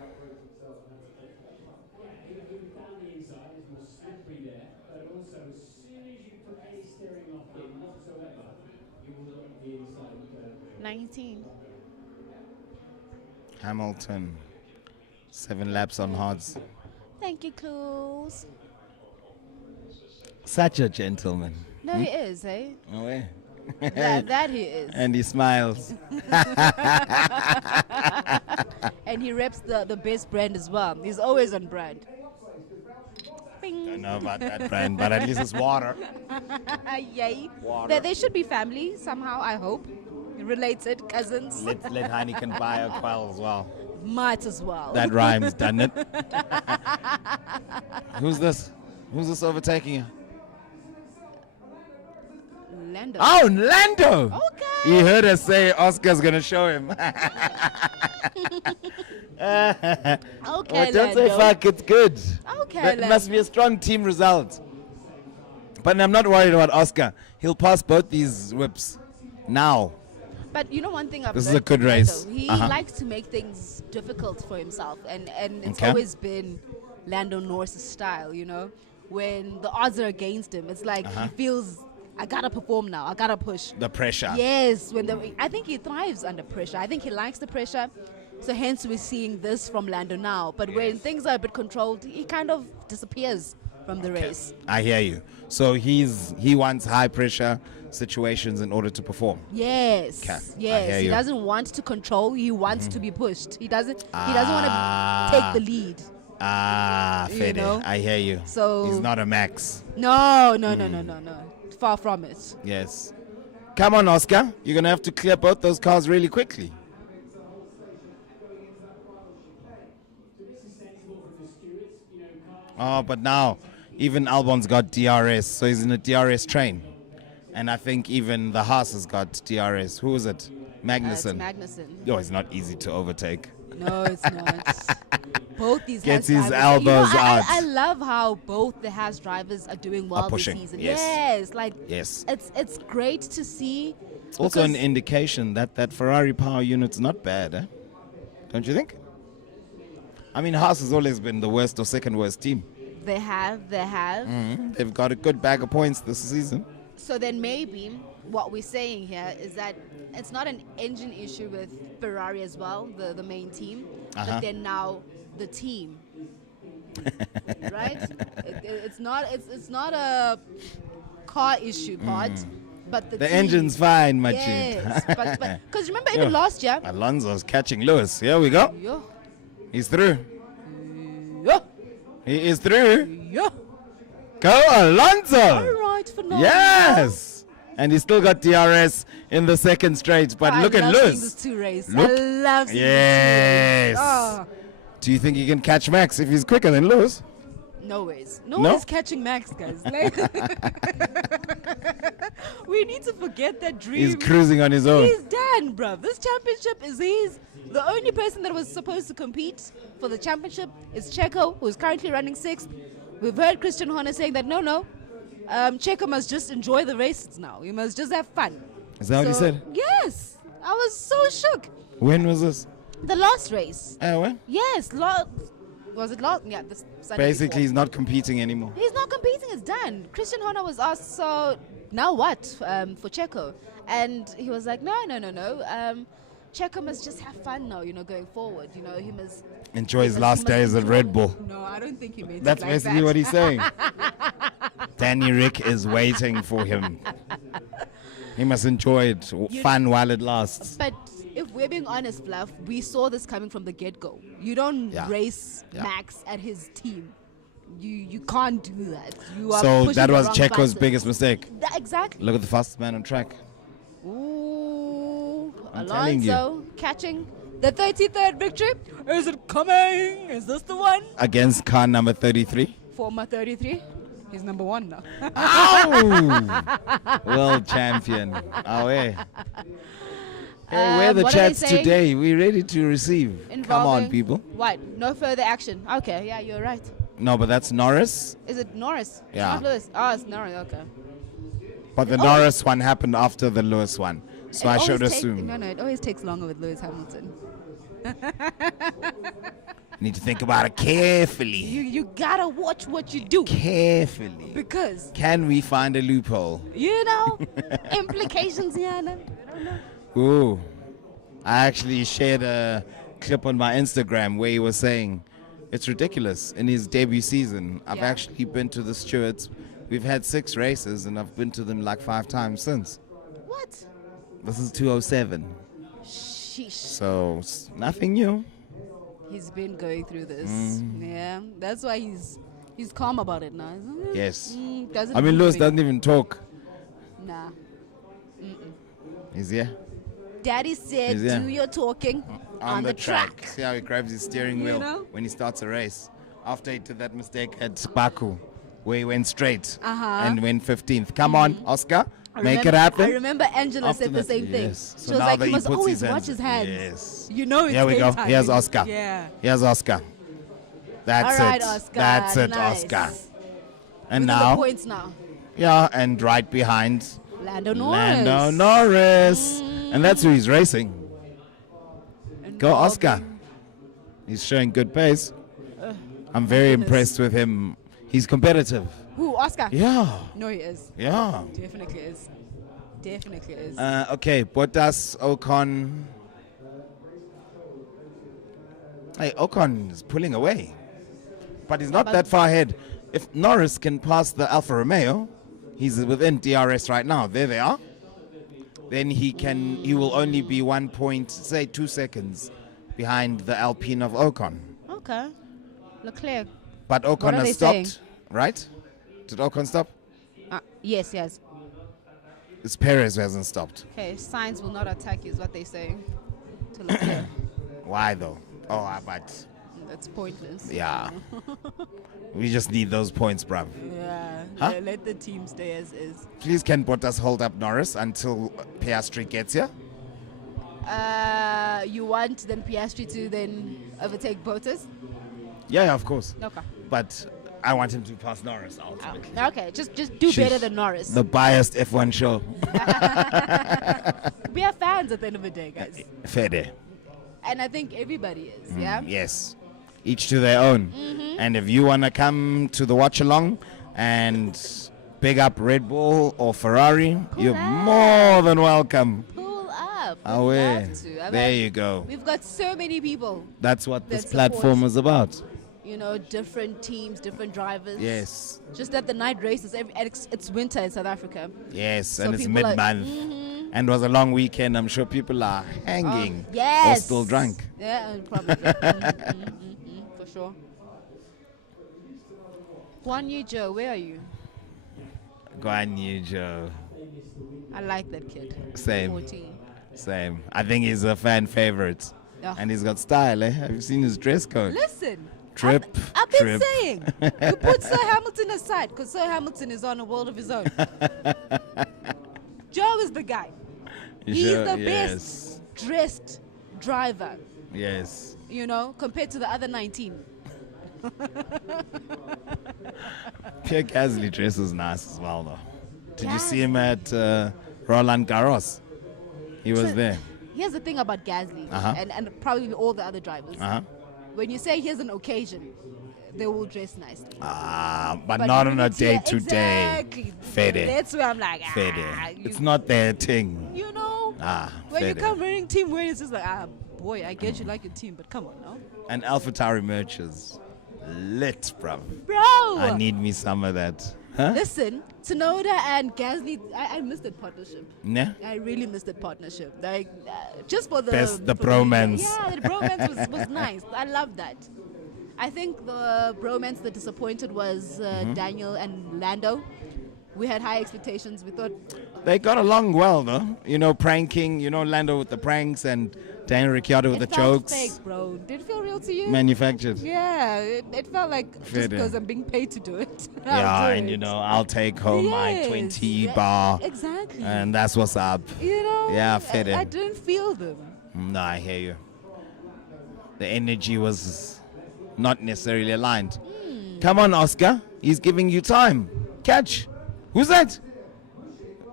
Hamilton. 7 laps on hards. Thank you, Clues. Such a gentleman. No, he is, eh? No way. that he is. And he smiles. And he reps the best brand as well. He's always on brand. Bing. Don't know about that brand, but at least it's water. Yay. Water. They should be family somehow, I hope. Related, cousins. Let Heineken buy a quail as well. Might as well. That rhymes, doesn't it? Who's this? Who's this overtaking you? Lando. Oh, Lando! Okay. He heard us say Oscar's gonna show him. Okay, Oh, don't say Lando. fuck, it's good. Okay, That must be a strong team result. But I'm not worried about Oscar. He'll pass both these whips now. But you know one thing I've This is learned a good from race. Lando, he Uh-huh. likes to make things difficult for himself, and it's Okay. always been Lando Norris's style. You know, when the odds are against him, it's like he feels I gotta perform now. I gotta push. The pressure. Yes, I think he thrives under pressure. I think he likes the pressure. So hence we're seeing this from Lando now. But when things are a bit controlled, he kind of disappears from the race. I hear you. So he wants high pressure situations in order to perform. Yes. Okay, I Yes. hear He you. doesn't want to control. He wants to be pushed. He doesn't want to take the lead. You Fede. know? I hear you. So- he's not a Max. No. Far from it. Yes. Come on, Oscar. You're gonna have to clear both those cars really quickly. Oh, but now even Albon's got DRS, so he's in a DRS train. And I think even the Haas has got DRS. Who is it? Magnussen. It's Magnussen. No, it's not easy to overtake. No, it's not. Both these Gets Haas his drivers, elbows out. I love how both the Haas drivers are doing well this pushing, season. yes. Yes, like Yes. it's great to see. It's also an because indication that that Ferrari power unit's not bad, eh? Don't you think? I mean, Haas has always been the worst or second worst team. they have. They've got a good bag of points this season. So then maybe what we're saying here is that it's not an engine issue with Ferrari as well, the main team, but then now the team, right? It's not a car issue part, but the team. engine's fine, my Yes, dude. but because remember even last year. Alonso's catching Lewis. Here we go. Yo, He's through. yo, He is through. yo. Go, Alonso. All right for now. Yes. And he's still got DRS in the second straight. But look at I love seeing Lewis. this two race. Look. I love seeing Yes. this two race. Oh. Do you think he can catch Max if he's quicker than Lewis? No ways. No, No? one's catching Max, guys. Like, we need to forget that dream. He's cruising on his own. He's done, bruv. This championship is his. The only person that was supposed to compete for the championship is Checo, who is currently running 6th. We've heard Christian Horner saying that no, Checo must just enjoy the races now. He must just have fun. Is that what he said? Yes. I was so shook. When was this? The last race. When? Yes, was it last? Yeah, this Sunday Basically, before. he's not competing anymore. He's not competing, it's done. Christian Horner was asked, so now what for Checo? And he was like, no. Checo must just have fun now, going forward. He must Enjoy his last days at Red Bull. No, I don't think he meant That's it like basically that. what he's saying. Danny Rick is waiting for him. He must enjoy it, fun while it lasts. But if we're being honest, Fluff, we saw this coming from the get-go. You don't race Max at his team. You can't do that. You are So pushing that the was wrong Checo's buttons. biggest mistake. Exactly. Look at the fastest man on track. Ooh, I'm telling you. Alonso catching the 33rd victory. Is it coming? Is this the one? Against car number 33. Former 33. He's number 1 now. Ow! World champion. Away. Hey, where are the what are they chats saying? today? We're ready to receive. Come on, Involving- people. What? No further action. Okay, yeah, you're right. No, but that's Norris. Is it Norris? It's Yeah. not Lewis. Oh, it's Norris. Okay. But the Norris one happened after the Lewis one. So I should assume. No, it always takes longer with Lewis Hamilton. Need to think about it carefully. You gotta watch what you do Carefully. because Can we find a loophole? implications. Yeah, no, I don't know. Ooh. I actually shared a clip on my Instagram where he was saying it's ridiculous. In his debut season, I've Yeah. actually been to the Stewards. We've had 6 races and I've been to them like 5 times since. What? This is 207. Sheesh. So it's nothing new. He's been going through this. Yeah, that's why he's calm about it now. Isn't he? Yes. Doesn't I mean, move Lewis any- doesn't even talk. Nah. He's here. Daddy said, Is there? do your talking On the track. See how he grabs his steering You wheel know? when he starts a race. After he did that mistake at Baku, where he went straight and went 15th. Come on, Oscar. Make it happen. I remember Angela After said the that, same thing. yes. So She was now like, that you he must puts always his watch hands- his hands. Yes. You know it's Here we game go. time. Here's Oscar. Yeah. Here's Oscar. That's All right, it. Oscar. That's it, Nice. Oscar. And Look at now, the points now. yeah, and right behind Lando Norris. Lando Norris. And that's who he's racing. Go, Oscar. He's showing good pace. I'm very goodness. impressed with him. He's competitive. Who, Oscar? Yeah. No, he is. Yeah. Definitely is. Definitely is. Okay, Bottas, Ocon. Hey, Ocon is pulling away. But he's not But- that far ahead. If Norris can pass the Alfa Romeo, he's within DRS right now. There they are. Then he will only be 2 seconds behind the Alpine of Ocon. Okay. Leclerc. But What Ocon are they has stopped, saying? right? Did Ocon stop? Yes. It's Perez who hasn't stopped. Okay, Sainz will not attack you is what they're saying. To Leclerc. Why though? Oh, but That's pointless. yeah. We just need those points, bruv. Yeah. Huh? Let the team stay as is. Please can Bottas hold up Norris until Piastri gets here? You want then Piastri to then overtake Bottas? Yeah, of course. Okay. But I want him to pass Norris ultimately. Okay, just do better than Norris. The biased F1 show. We are fans at the end of the day, guys. Fede. And I think everybody is, yeah? Yes. Each to their own. And if you want to come to the Watchalong and big up Red Bull or Ferrari, you're up. more than welcome. Pull up. We'd Away. love to. I There mean, you go. We've got so many people, That's what this that platform support. is about. different teams, different drivers. Yes. Just at the night races, it's winter in South Africa. Yes, So and it's people are- mid-month. And it was a long weekend. I'm sure people are hanging Yes. or still drunk. Yeah, probably. For sure. Guan Yu Zhou, where are you? Guan Yu Zhou. I like that kid. Same. 14. Same. I think he's a fan favorite. Yeah. And he's got style, eh? Have you seen his dress code? Listen, Drip. I've been drip. saying. You put Sir Hamilton aside because Sir Hamilton is on a world of his own. Joe is the guy. He's Sure, the yes. best dressed driver, Yes. you know, compared to the other 19. Pierre Gasly dresses nice as well, though. Did you see him at Roland Garros? He was So, there. Here's the thing about Gasly Uh-huh. and probably all the other drivers. Uh-huh. When you say here's an occasion, they will dress nicely. But not when on a it's here- day-to-day. Exactly. Fede. That's where I'm like, Fede. you, It's not their thing. you know, when Fede. you come wearing team wear, it's just like, boy, I get you like your team, but come on now. And AlphaTauri merch is lit, bruv. Bro! I need me some of that. Huh? Listen, Tsunoda and Gasly, I missed that partnership. Yeah? I really missed that partnership. Like, just for the... Best the for bromance. Yeah, the bromance was nice. I love that. I think the bromance that disappointed was Daniel and Lando. We had high expectations. We thought... They got along well, though. You know, pranking. You know, Lando with the pranks and Daniel Ricciardo with it the felt jokes. fake, bro. Did it feel real to you? Manufactured. Yeah, it felt like just Fair because day. I'm being paid to do it. Yeah, I'll do and it. you know, I'll take home my Yes, 20 yeah, bar. Exactly. And that's what's up. you know, Yeah, fair day. I didn't feel them. No, I hear you. The energy was not necessarily aligned. Come on, Oscar. He's giving you time. Catch. Who's that?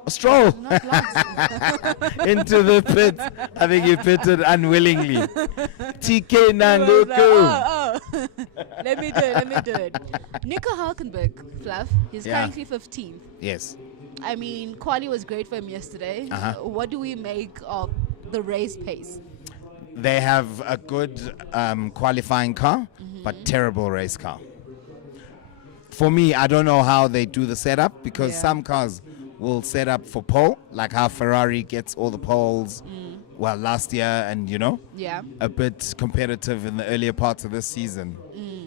A stroll Not lots. into the pit. I think he pitted unwillingly. TK Nangoku. Oh. Let me do it. Nico Hulkenberg, Fluff, he's Yeah. currently 15th. Yes. I mean, quali was great for him yesterday. Uh-huh. What do we make of the race pace? They have a good qualifying car, but terrible race car. For me, I don't know how they do the setup because Yeah. some cars will set up for pole, like how Ferrari gets all the poles. Well, last year, and you know, Yeah. a bit competitive in the earlier parts of this season,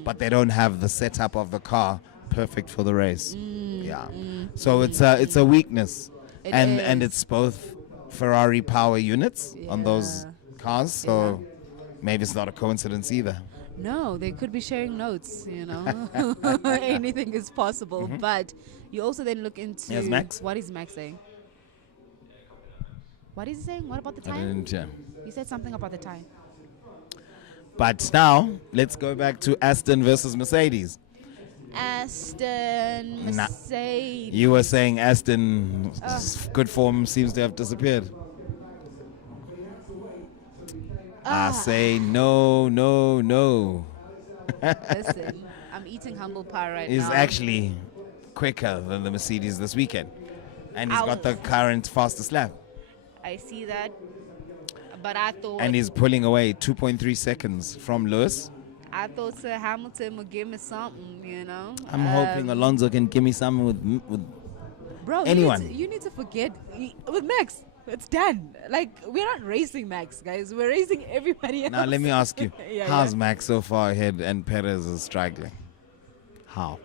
but they don't have the setup of the car perfect for the race. Yeah, so it's a weakness, It and is. it's both Ferrari power units on those Yeah. cars, so maybe it's not a coincidence either. No, they could be sharing notes, you know. Anything is possible. But you also then look into Yes, Max? what is Max saying? What is he saying? What about the I time? didn't, yeah. He said something about the time. But now let's go back to Aston versus Mercedes. Aston, Nah. Mercedes. You were saying Aston's good form seems to have disappeared. I say no. Listen, I'm eating humble pie right He's now. actually quicker than the Mercedes this weekend. And he's got the current fastest lap. I see that. But I thought And he's pulling away 2.3 seconds from Lewis. Sir Hamilton would give me something, you know. I'm hoping Alonso can give me something with Bro, anyone. You need to forget with Max. It's done. Like, we're not racing Max, guys. We're racing everybody else. Now let me ask you, Yeah, how's yeah. Max so far ahead and Perez is struggling? How?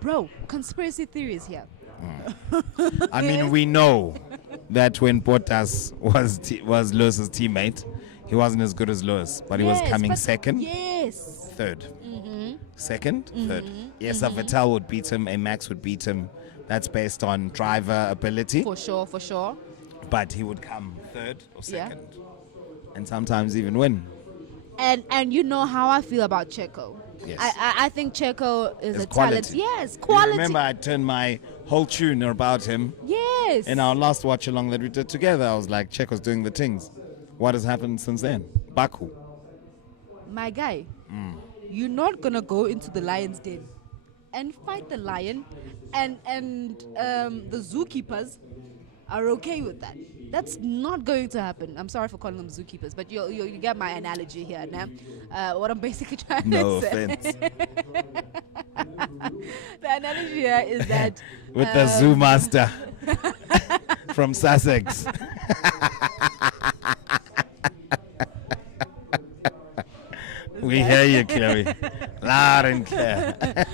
Bro, conspiracy theories here. I mean, we know that when Bottas was Lewis's teammate, he wasn't as good as Lewis, but he was Yes, coming but- second, Yes. third. Second, third. Yes, a Vettel would beat him, a Max would beat him. That's based on driver ability, For sure. but he would come third or Yeah. second, and sometimes even win. And you know how I feel about Checo. Yes. I think Checo is It's a talent. quality. Yes, You quality. remember, I turned my whole tune about him Yes. in our last watch along that we did together. I was like, Checo's doing the things. What has happened since then? Baku. My guy, you're not gonna go into the lion's den and fight the lion, and the zookeepers are okay with that. That's not going to happen. I'm sorry for calling them zookeepers, but you get my analogy here now. What I'm basically trying No to say. offense. The analogy here is that With the zoo master from Sussex. We hear you, Chloe. Loud and clear. I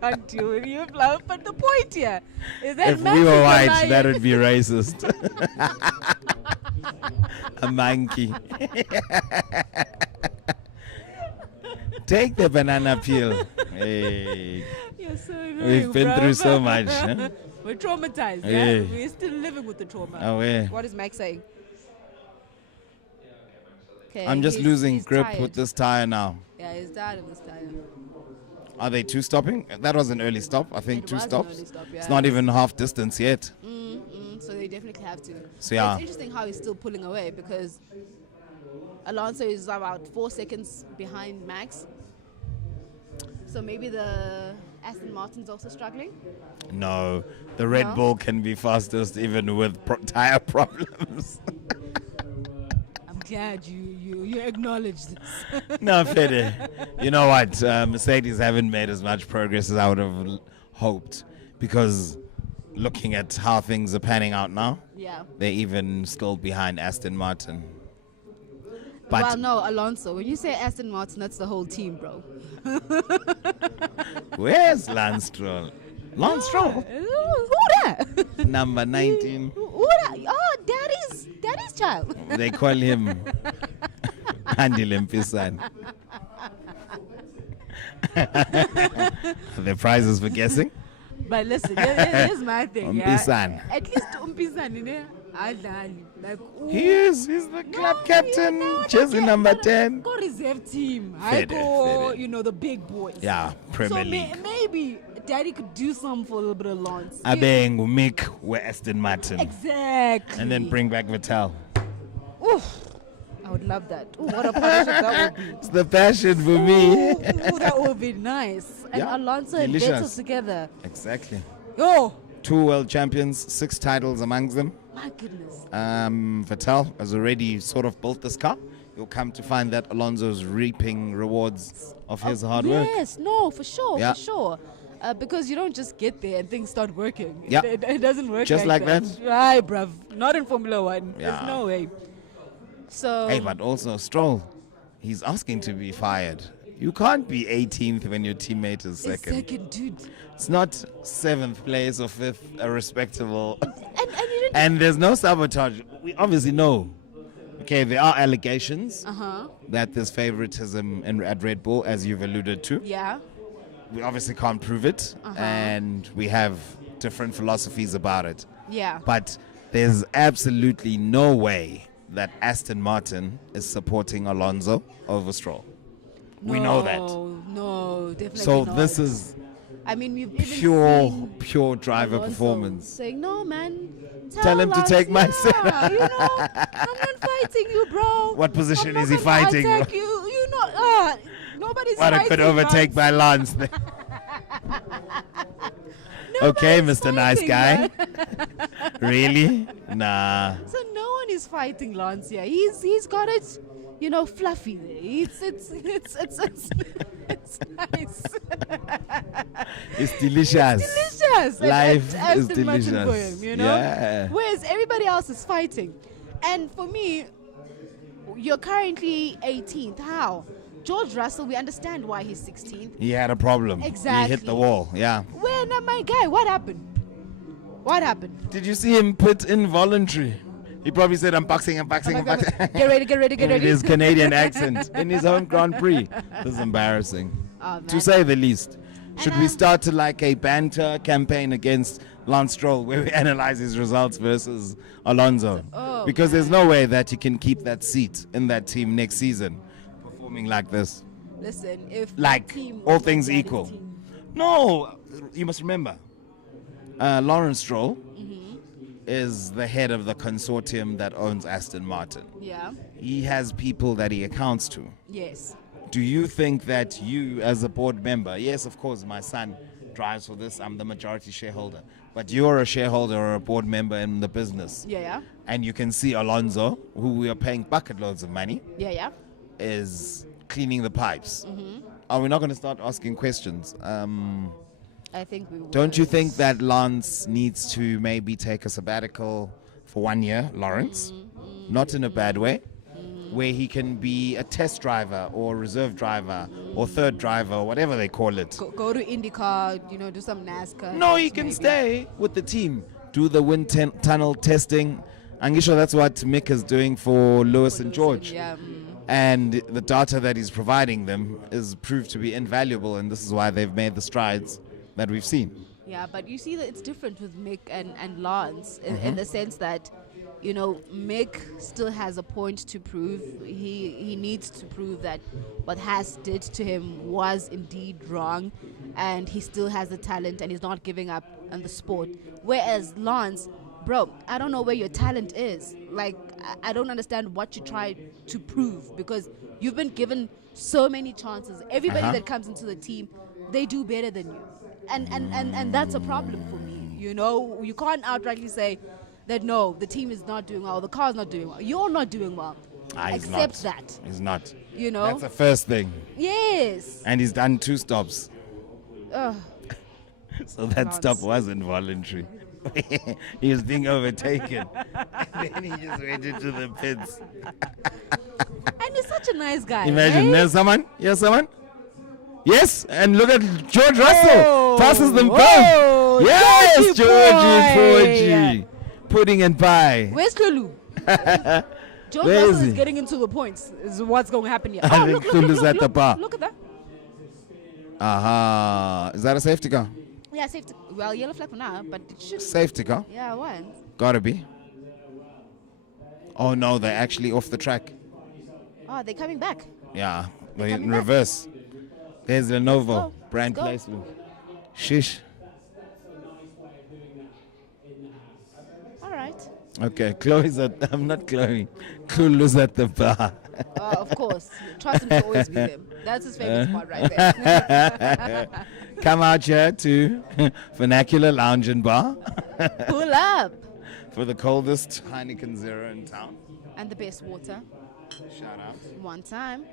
can't deal with you, Fluff. But the point here is that If Max we is were the white, lion. that would be racist. A monkey. Take the banana peel. Hey. You're so annoying, We've been bruv. through so much. Huh? We're traumatized. Yeah. Yeah? We're still living with the trauma. Oh, yeah. What is Max saying? Okay, I'm just losing he's grip tired. with this tire now. Yeah, he's tired of this tire. Are they two stopping? That was an early stop. I think It two was an stops. early stop, It's yeah. not even half distance yet. So they definitely have to. So, yeah. It's interesting how he's still pulling away because Alonso is about 4 seconds behind Max. So maybe the Aston Martin's also struggling. No, the Red No? Bull can be fastest even with tire problems. I'm glad you acknowledge this. No, Fede. You know what? Mercedes haven't made as much progress as I would have hoped because looking at how things are panning out now, Yeah. they're even still behind Aston Martin. But Well, no, Alonso. When you say Aston Martin, that's the whole team, bro. where's Lance Stroll? Lance Stroll, Who that? number 19. Who that? Oh, daddy's child. They call him Andy Limpisan. The prizes for guessing? But listen, here's my thing. Yeah? Umpisan. At least Umpisan, you know, adlali. Like, He is. He's the club captain. Jersey number 10. Go reserve team. I Fede, go, Fede. you know, the big boys. Yeah, Premier So League. maybe Daddy could do something for a little bit of Lance. Abeng Mick with Aston Martin. Exactly. And then bring back Vettel. Oof. I would love that. Ooh, what a partnership that would be. It's the passion for me. Ooh, that would be nice. And Yeah, Alonso and delicious. Vettel together. Exactly. Oh, 2 world champions, 6 titles amongst them. my goodness. Vettel has already sort of built this car. You'll come to find that Alonso's reaping rewards of his hard work. Yes, no, for sure, Yeah. for sure. Because you don't just get there and things start working. Yeah. It doesn't work Just like that. Right, bruv. Not in Formula One. Yeah. There's no way. So, Hey, but also Stroll, he's asking to be fired. You can't be 18th when your teammate is second. second, dude. It's not 7th place or 5th, a respectable. And you didn't. And there's no sabotage. We obviously know. Okay, there are allegations Uh-huh. that there's favoritism at Red Bull, as you've alluded to. Yeah. We obviously can't prove it, and we have different philosophies about it. Yeah. But there's absolutely no way that Aston Martin is supporting Alonso over Stroll. We know that. No, definitely So not. this is I mean, we've even seen pure driver Alonso performance. saying, no, man. Tell him to Lance, take my seat. You know, I'm not fighting you, bro. What position I'm not is he gonna fighting? Attack you. You know, nobody's What I fighting. could overtake Lance. by Lance. Okay, Nobody's Mr. Nice fighting, Guy. man. Really? Nah. So no one is fighting Lance here. He's got it, you know, fluffy there. It's nice. It's delicious. Delicious. Life and is Aston Martin for delicious. him, you know? Yeah. Whereas everybody else is fighting. And for me, you're currently 18th. How? George Russell, we understand why he's 16th. He had a problem. He Exactly. hit the wall. Yeah. Where now, my guy? What happened? What happened? Did you see him put involuntary? He probably said, I'm boxing, I'm boxing, Oh I'm my God. boxing. Get ready, get ready, get In ready. his Canadian accent in his own Grand Prix. This is embarrassing, Oh, to man. say the least. Should we um, start to like a banter campaign against Lance Stroll where we analyze his results versus Alonso? Oh, Because there's no way that you can keep that seat in that team next season performing like this. Listen, if Like, the team all was things Daddy's equal. team- No, you must remember, Lawrence Stroll Mm-hmm. is the head of the consortium that owns Aston Martin. Yeah. He has people that he accounts to. Yes. Do you think that you, as a board member, yes, of course, my son drives for this, I'm the majority shareholder, but you're a shareholder or a board member in the business, Yeah, yeah. and you can see Alonso, who we are paying bucket loads of money, Yeah, yeah. is cleaning the pipes. Mm-hmm. Are we not going to start asking questions? I think we will. Don't you think that Lance needs to maybe take a sabbatical for 1 year, Lawrence? Not in a bad way, where he can be a test driver or reserve driver or third driver or whatever they call it. Go to IndyCar, you know, do some NASCAR. No, he can maybe. stay with the team, do the wind tunnel testing. I'm sure that's what Mick is doing for Lewis and George. Yeah. And the data that he's providing them is proved to be invaluable, and this is why they've made the strides that we've seen. Yeah, but you see that it's different with Mick and Lance in the sense that, you know, Mick still has a point to prove. He needs to prove that what Haas did to him was indeed wrong, and he still has the talent and he's not giving up on the sport. Whereas Lance, bro, I don't know where your talent is. Like, I don't understand what you try to prove, because you've been given so many chances. Everybody that comes into the team, they do better than you. And that's a problem for me. You know, you can't outrightly say that no, the team is not doing well, the car's not doing well. You're not doing well. He's Accept not. that. He's not. You know? That's the first thing. Yes. And he's done 2 stops. Ugh. So that Lance. stop was involuntary. He was being overtaken. And then he just went into the pits. And he's such a nice guy. Imagine, right? there's someone? Yes, someone? Yes, and look at George Russell. Whoa. Passes them both. Whoa, Yes, Georgie Georgie. Pudding and pie. Where's Lulu? George Where Russell is is he? getting into the points, is what's going to happen here. I Oh, think look, Lulu's at the bar. Look at that. Aha. Is that a safety car? Yeah, safety. Well, yellow flag for now, but it should. Safety car? Yeah, why? Gotta be. Oh no, they're actually off the track. Oh, they're coming back. Yeah, they're coming in back. reverse. There's Lenovo, go, brand let's placement. Shish. All right. Okay, Chloe's at, I'm not Chloe. Lulu's at the bar. Of course. Trust him to always be there. That's his favorite spot right there. Come out here to Vernacular Lounge and Bar Pull up. for the coldest Heineken Zero in town. And the best water. Shout out. One time.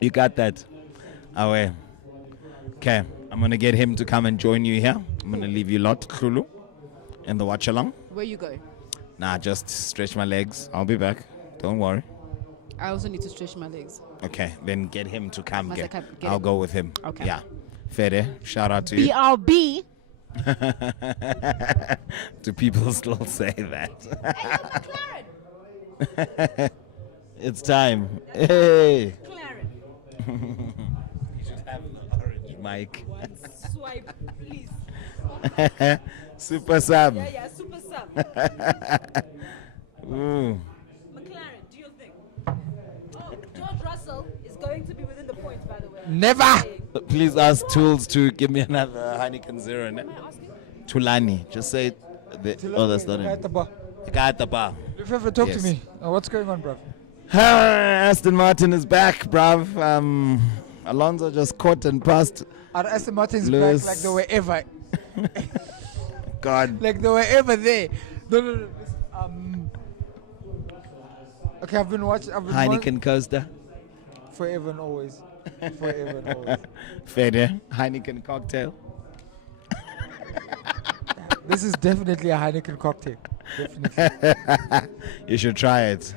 You got that. Away. Okay, I'm going to get him to come and join you here. I'm going to leave you lot, Khulu, in the Watchalong. Where you go? Nah, just stretch my legs. I'll be back. Don't worry. I also need to stretch my legs. Okay, then get him to come. Must I Get, come- get I'll him? go with him. Okay. Yeah. Fede, shout out to you. BRB. Do people still say that? Hey, McLaren. It's time. Hey. McLaren. You should have the orange mic. One swipe, please. Super sub. Yeah, super sub. Ooh. McLaren, do your thing. Oh, George Russell is going to be within the points, by the way. Never. Please ask Tools to give me another Heineken Zero. Ne? Am I asking? Tulani. Just say oh, that's not At it. the bar. The guy at the bar. If you ever talk Yes. to me, what's going on, bro? Aston Martin is back, bruv. Alonso just caught and passed. Are Aston Martin's Lewis. back like they were ever, God. like they were ever there? No. Okay, I've been watching. Heineken coaster. Forever and always. Forever and always. Fede. Heineken cocktail. This is definitely a Heineken cocktail. Definitely. You should try it.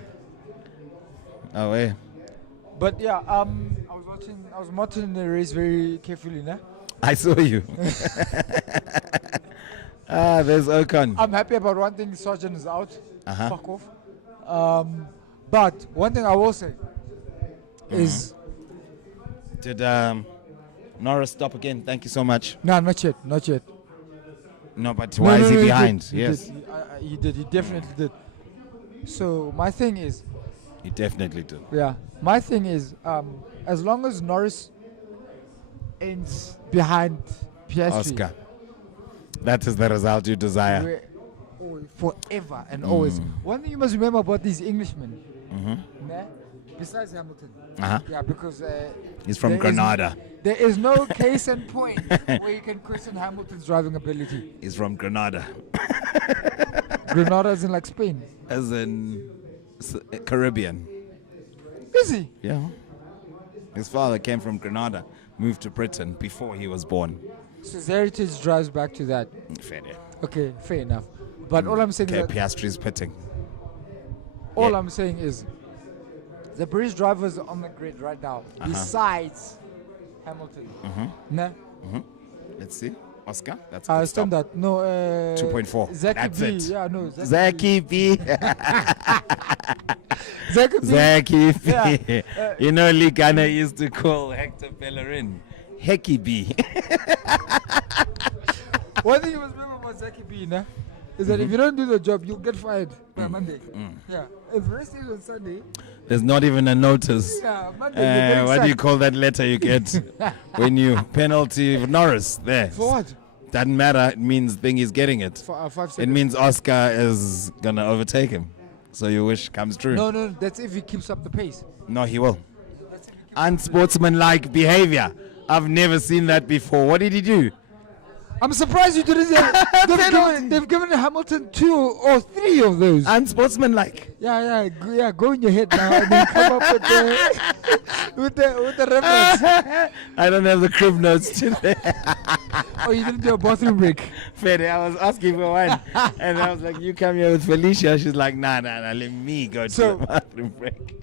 Oh, wait. But yeah, I was monitoring the race very carefully, nah? I saw you. There's Ocon. I'm happy about one thing, Sargent is out. Uh-huh. Fuck off. But one thing I will say is Did Norris stop again? Thank you so much. no, not yet. No, but No, why no, is he no, behind? Did. Yes, He did. He definitely did. So my thing is, he definitely did. my thing is, as long as Norris ends behind Piastri, Oscar. That is the result you desire. we're forever and always. One thing you must remember about these Englishmen, nah, besides Hamilton, Uh-huh. yeah, because He's from there is- Granada. there is no case in point where you can question Hamilton's driving ability. He's from Granada. Granada is in like Spain. As in Caribbean. Is he? Yeah. His father came from Granada, moved to Britain before he was born. So his heritage drives back to that. Fair. Okay, fair enough. But all I'm saying Okay, is that Piastri's pitting. all Yeah. I'm saying is the British drivers on the grid right now, besides Hamilton. Nah, Let's see. Oscar, that's a good stop. Standard. No. 2.4. Zaki That's B. it. Yeah, no. Zaki B. Zaki B. Zaki B. Yeah. You know, Ligana used to call Hector Bellerin Hecky B. One thing you must remember about Zaki B, nah, is that if you don't do the job, you'll get fired by Monday. Yeah. If rest is on Sunday, There's not even a notice. yeah, Monday you're getting What do you sacked. call that letter you get when you penalty Norris there? For what? Doesn't matter. It means thing is getting it. For 5 It seconds. means Oscar is gonna overtake him. So your wish comes true. No, that's if he keeps up the pace. No, he will. Unsportsmanlike behavior. I've never seen that before. What did he do? I'm surprised you didn't say they've given Hamilton 2 or 3 of those. Unsportsmanlike. Yeah, go in your head now and then come up with the reference. I don't have the crib notes today. Oh, you didn't do a bathroom break. Fede, I was asking for one. And I was like, you come here with Felicia. She's like, nah, let me go to So- the bathroom break.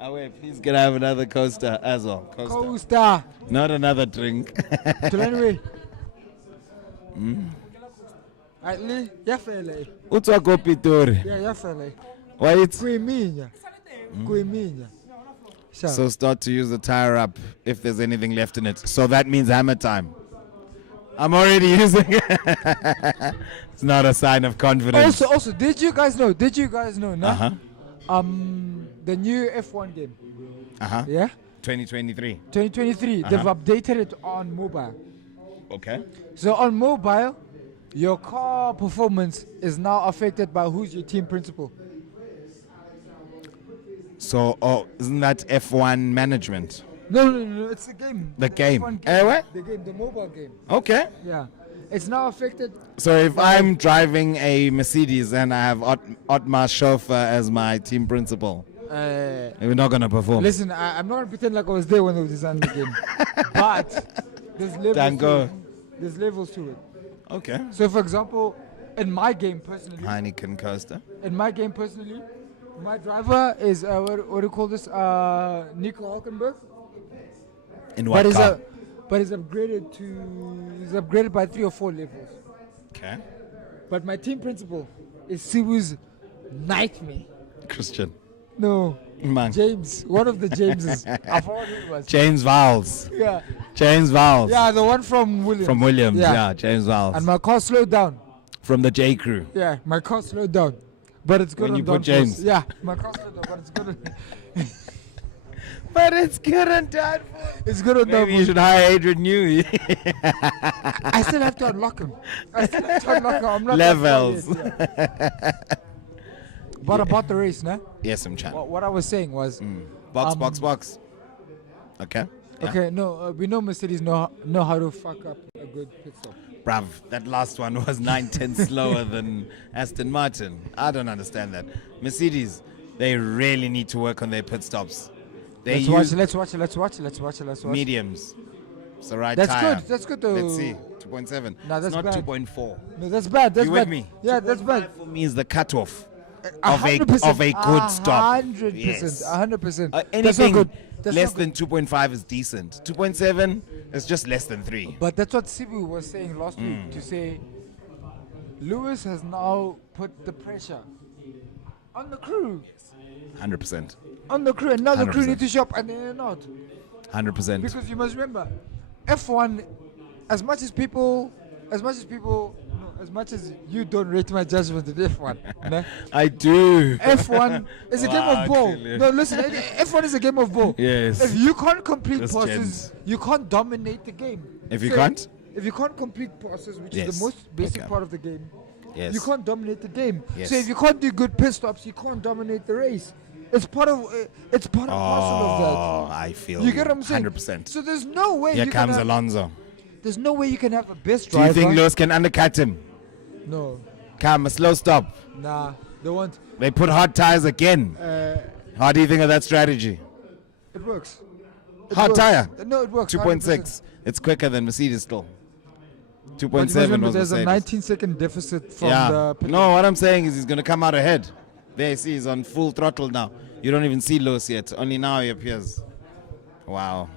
Oh, wait, please can I have another coaster as well? Coaster. Not another drink. Anyway. Right, Lee? Yeah, fella. Utswa ko Pitori. Yeah, fella. Why it's Kuiminya. so start to use the tire up if there's anything left in it. So that means hammer time. I'm already using it. It's not a sign of confidence. Also, did you guys know? Nah? Uh-huh. The new F1 game. Uh-huh. Yeah? 2023. 2023. They've updated it on mobile. Okay. So on mobile, your car performance is now affected by who's your team principal. So, isn't that F1 management? No, it's the game. The game. F1 What? The game, the mobile game. Okay. Yeah. It's now affected. So if I'm driving a Mercedes and I have Otmar Chauffeur as my team principal, we're not going to perform. Listen, I'm not going to pretend like I was there when they were designing the game. But there's levels, Dango. there's levels to it. Okay. So, for example, in my game personally, Heineken coaster. my driver is, what do you call this? Nico Hulkenberg. In what car? But he's upgraded by 3 or 4 levels. Okay. But my team principal is Sibu's nightmare. Christian. No, Man. James, one of the Jameses. I forgot who it was. James Vowles. Yeah, James Vowles. yeah, the one from Williams. From Williams. Yeah. Yeah, James Vowles. And my car slowed down. From the J Crew. Yeah, my car slowed down. But it's good When on you put downforce. James. Yeah, my car slowed down, but it's good on, But it's good and done. it's good on Maybe you downforce. should hire Adrian New. I still have to unlock him. I'm not Levels. that far yet, yeah. But about the race, nah? Yes, I'm chan. What I was saying was, Box. Okay. Yeah. okay, no, we know Mercedes know how to fuck up a good pit stop. Bruv, that last one was 9/10 slower than Aston Martin. I don't understand that. Mercedes, they really need to work on their pit stops. They Let's watch it. mediums. It's the right That's tire. good. That's good though. Let's see. 2.7. No, that's it's not bad. 2.4. No, that's bad. That's You bad. with me? Yeah, that's bad. For me is the cutoff 100%, of a good stop. 100%. Yes. 100%. That's not Anything good. That's less not good. than 2.5 is decent. 2.7 is just less than 3. But that's what Sibu was saying last week to say Lewis has now put the pressure on the crew. 100%. On the crew. And now the crew 100%. need to shop and they're not. 100%. Because you must remember, F1, as much as you don't rate my judgment in F1, nah? I do. F1 is a game of ball. Clearly. No, listen, F1 is a game of ball. Yes. If you can't complete Just passes, gems. you can't dominate the game. If you So, can't? If you can't complete passes, which is Yes. the most basic Okay. part of the game, Yes. you can't dominate the game. Yes. So if you can't do good pit stops, you can't dominate the race. It's part of parcel Oh, of I feel that. You get what I'm saying? 100%. So there's no way Here you comes can have, Alonso. there's no way you can have a best Do you driver. think Lewis can undercut him? No, Come, a slow stop. nah, they won't. They put hard tires again. How do you think of that strategy? It works. Hard works. tire. No, it works. 2.6. It's quicker than Mercedes still. But you 2.7 remember was there's a Mercedes. 19-second deficit from Yeah. the pit. No, what I'm saying is he's going to come out ahead. There you see, he's on full throttle now. You don't even see Lewis yet. Only now he appears. Wow.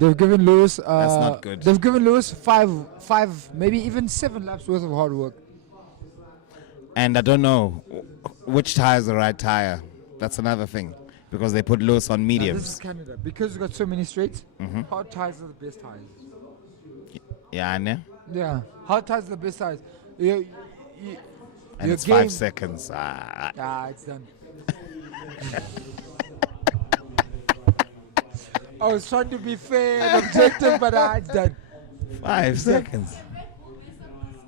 They've given Lewis. That's not good. They've given Lewis five, maybe even 7 laps worth of hard work. And I don't know which tire is the right tire. That's another thing. Because they put Lewis on Now, mediums. this is Canada. Because we've got so many straights, Mhm. hard tires are the best tires. Yeah, I know. Yeah, hard tires are the best tires. You, And your it's 5 game- seconds. Ah. It's done. I was trying to be fair and objective, but it's done. 5 seconds.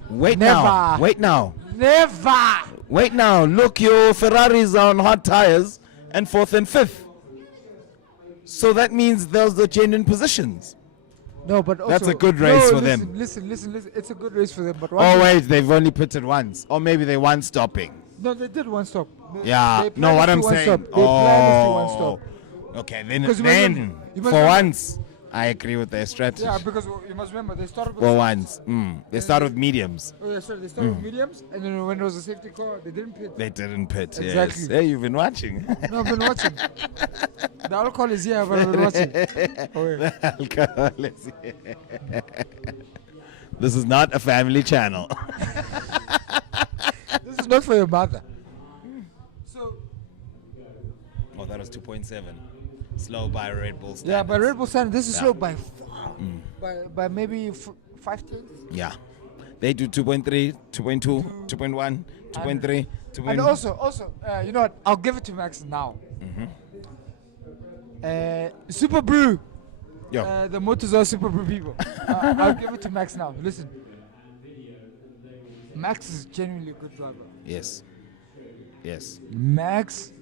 Wait Never. now. Wait now. Never! Wait now. Look, your Ferraris are on hard tires and 4th and 5th. So that means those are genuine positions. No, but also... That's a good race for them. Listen. It's a good race for them, but... Oh, wait. They've only pitted once. Or maybe they one stopping. No, they did one stop. Yeah. They No, planned what us I'm to one saying. stop. They planned us to one stop. Okay, then, 'Cause you must for remember- once, I agree with their strategy. Yeah, because you must remember, they started with... For once. They start with mediums. Oh, yeah, sorry, they started with mediums, and then when it was a safety car, they didn't pit. They didn't pit. Yes. Exactly. Hey, you've been watching. No, I've been watching. The alcohol is here, but I've been watching. Oh, yeah. Alcohol is here. This is not a family channel. This is not for your mother. So, Oh, that was 2.7. Slow by Red Bull standards. yeah, by Red Bull standard, this is Yeah. slow by by maybe 5 tenths. Yeah. They do 2.3, 2.2, 2.1, 2.3, 2.1. And also, you know what? I'll give it to Max now. Super Brew, Yo. the Motorzar Super Brew people. I'll give it to Max now. Listen, Max is genuinely a good driver. Yes. Yes. Max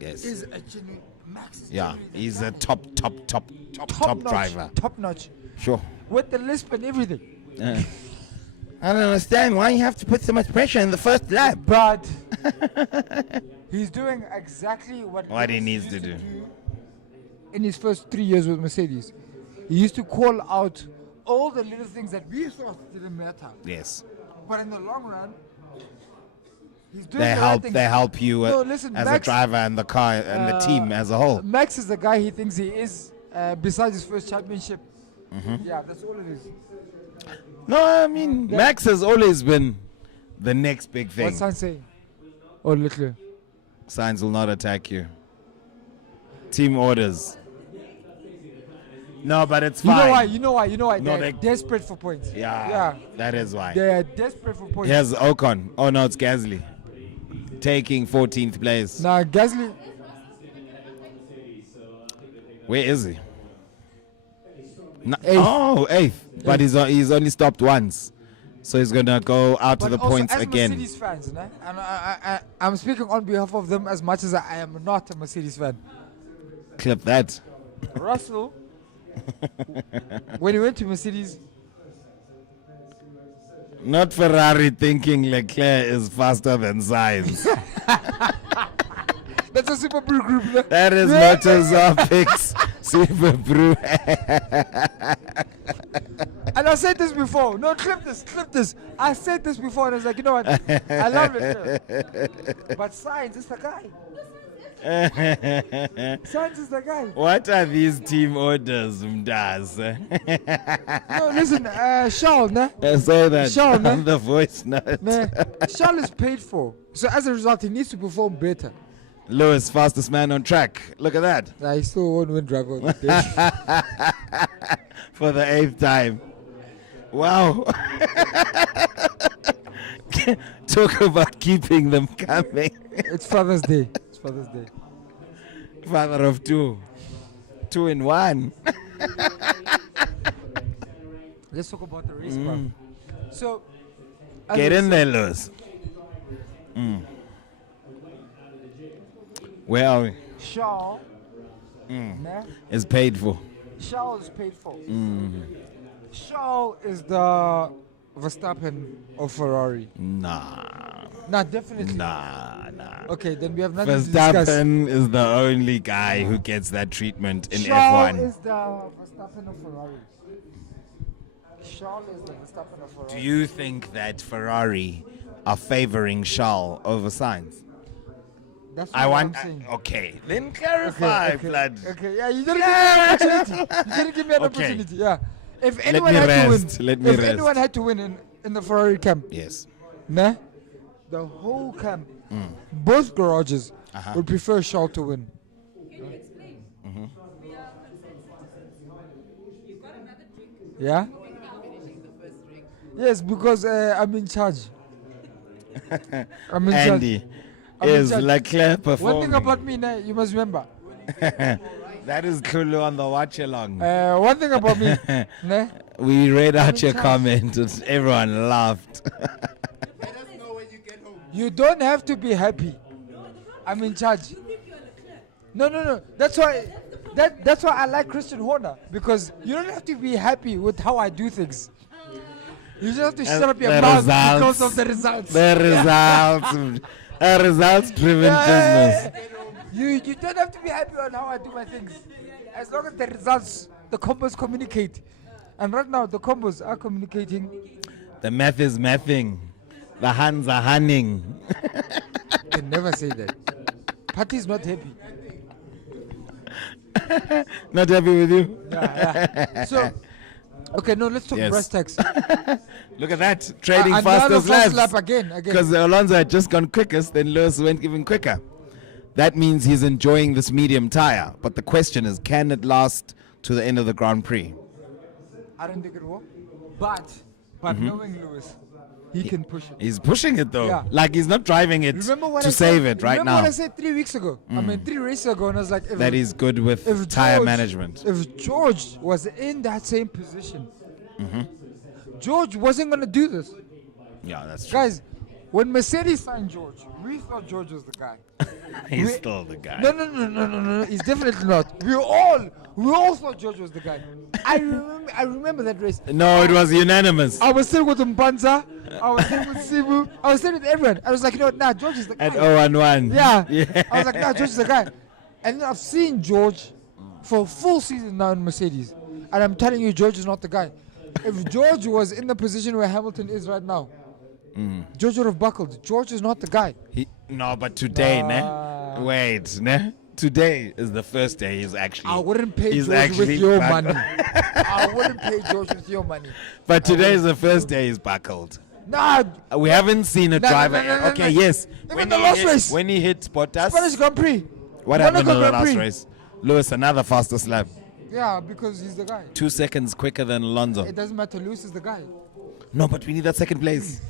Yes. is a genuine. Max is Yeah. genuinely He's a top top driver. Top notch. Sure. With the lisp and everything. I don't understand why you have to put so much pressure in the first lap. But he's doing exactly what What he Lewis needs used to do. in his first 3 years with Mercedes. He used to call out all the little things that we thought didn't matter. Yes. But in the long run, he's doing They the help. right things. They help you No, listen, as a Max- driver and the car and the team as a whole. Max is the guy he thinks he is, besides his first championship. Mm-hmm. Yeah, that's all it is. No, I mean Max has always been the next big thing. What's Sainz saying? Oh, Leclerc. Signs will not attack you. Team orders. No, but it's You fine. know why? No, They're they- desperate for points. Yeah, that is why. They are desperate for points. Here's Ocon. Oh no, it's Gasly. Taking 14th place. Now, Gasly, Where is he? Eighth. Oh, 8th. But he's only stopped once. So he's going to go out to but the also points as again. Mercedes fans, né? And I'm speaking on behalf of them as much as I am not a Mercedes fan. Clip that. Russell, when he went to Mercedes, Not Ferrari thinking Leclerc is faster than Sainz. that's a Super Brew group. né? That is Motorzar picks Super Brew. And I said this before. No, clip this. I said this before, and I was like, you know what? I love it. But Sainz is the guy. Sainz is the guy. What are these team orders, Mdaz? No, listen, Charles, né? Say that Sean, on the voice note. Nah, Charles is paid for. So as a result, he needs to perform better. Lewis, fastest man on track. Look at that. Nah, he still won't win driver of the day. For the 8th time. Wow. Talk about keeping them coming. It's Father's Day. It's Father's Day. Father of 2. 2 in 1. Let's talk about the race, bro. So, as Get I in said, there, Lewis. Where are we? Charles, nah, It's paid for. Charles is paid for. Charles is the Verstappen of Ferrari. Nah. Nah, definitely. Nah. Okay, then we have nothing to discuss. Verstappen is the only guy who gets that treatment in Charles F1. is the Verstappen of Ferrari. Charles is the Verstappen of Ferrari. Do you think that Ferrari are favoring Charles over Sainz? That's I what want. I'm saying. Okay, then clarify, okay, blood. okay, yeah, you didn't give me an opportunity. You didn't give me an Okay. opportunity. Yeah. If Let anyone me had to rest. win, Let me if rest. anyone had to win in the Ferrari camp, Yes. nah, the whole camp, both garages Uh-huh. would prefer Charles to win. Yeah. Yes, because I'm in charge. I'm in Andy charge. I'm in is charge. Leclerc One performing. thing about me, nah, you must remember. That is Kulu on the Watchalong. One thing about me, nah, We read I'm out in your charge. comment. Everyone laughed. you don't have to be happy. I'm in charge. No. That's why. That's why I like Christian Horner, because you don't have to be happy with how I do things. You just have to shut up your the mouth results. because of the results. The results. A results-driven business. You don't have to be happy on how I do my things. As long as the results, the combos communicate. And right now, the combos are communicating. The math is mathing. The hands are hanning. You can never say that. Party's not happy. Not happy with you? Yeah. So, okay, no, let's talk Yes. brass tacks. Look at that. Trading Another fastest fast laps. lap again. Because Alonso had just gone quickest, then Lewis went even quicker. That means he's enjoying this medium tire. But the question is, can it last to the end of the Grand Prix? I don't think it will. But Mm-hmm. knowing Lewis, he can push it. He's pushing it though. Yeah. Like he's not driving it Remember what to I save said, it right remember now. what I said 3 weeks ago? I mean, 3 races ago, and I was like, That he's good with if tire George- management. If George was in that same position, Mm-hmm. George wasn't going to do this. Yeah, that's true. Guys, when Mercedes signed George, we thought George was the guy. He's we- still the guy. No, he's definitely not. We all thought George was the guy. I remember that race. No, it was unanimous. I was sitting with Mpanza, I was sitting with Sibu, I was sitting with everyone. I was like, you know what, nah, George is the guy. At 0-1. Yeah. I was like, nah, George is the guy. And then I've seen George for a full season now in Mercedes. And I'm telling you, George is not the guy. If George was in the position where Hamilton is right now, George would have buckled. George is not the guy. No, but today, Nah. ne? Wait, ne? Today is the first day he's actually. I wouldn't pay he's George with actually your buck- money. I wouldn't pay George with your money. But today is the first day he's buckled. Nah, We haven't seen a No, no, driver. no, no, Okay, no. yes. Even the last race. When he hit Bottas, Spanish Grand Prix. what happened in Monaco the Grand last Prix. race? Lewis, another fastest lap. Yeah, because he's the guy. 2 seconds quicker than Alonso. It doesn't matter. Lewis is the guy. No, but we need that second place.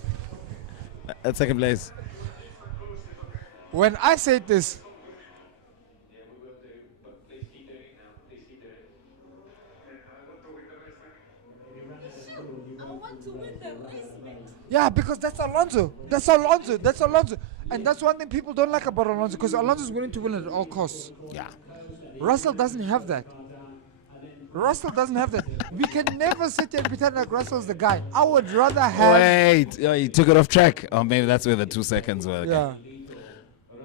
That second place. When I said this, yeah, because that's Alonso. That's Alonso. That's Alonso. And that's one thing people don't like about Alonso, because Alonso is willing to win at all costs. Yeah. Russell doesn't have that. Russell doesn't have that. We can never sit here and pretend like Russell's the guy. I would rather have. Wait, he took it off track. Oh, maybe that's where the 2 seconds were. Okay. Yeah.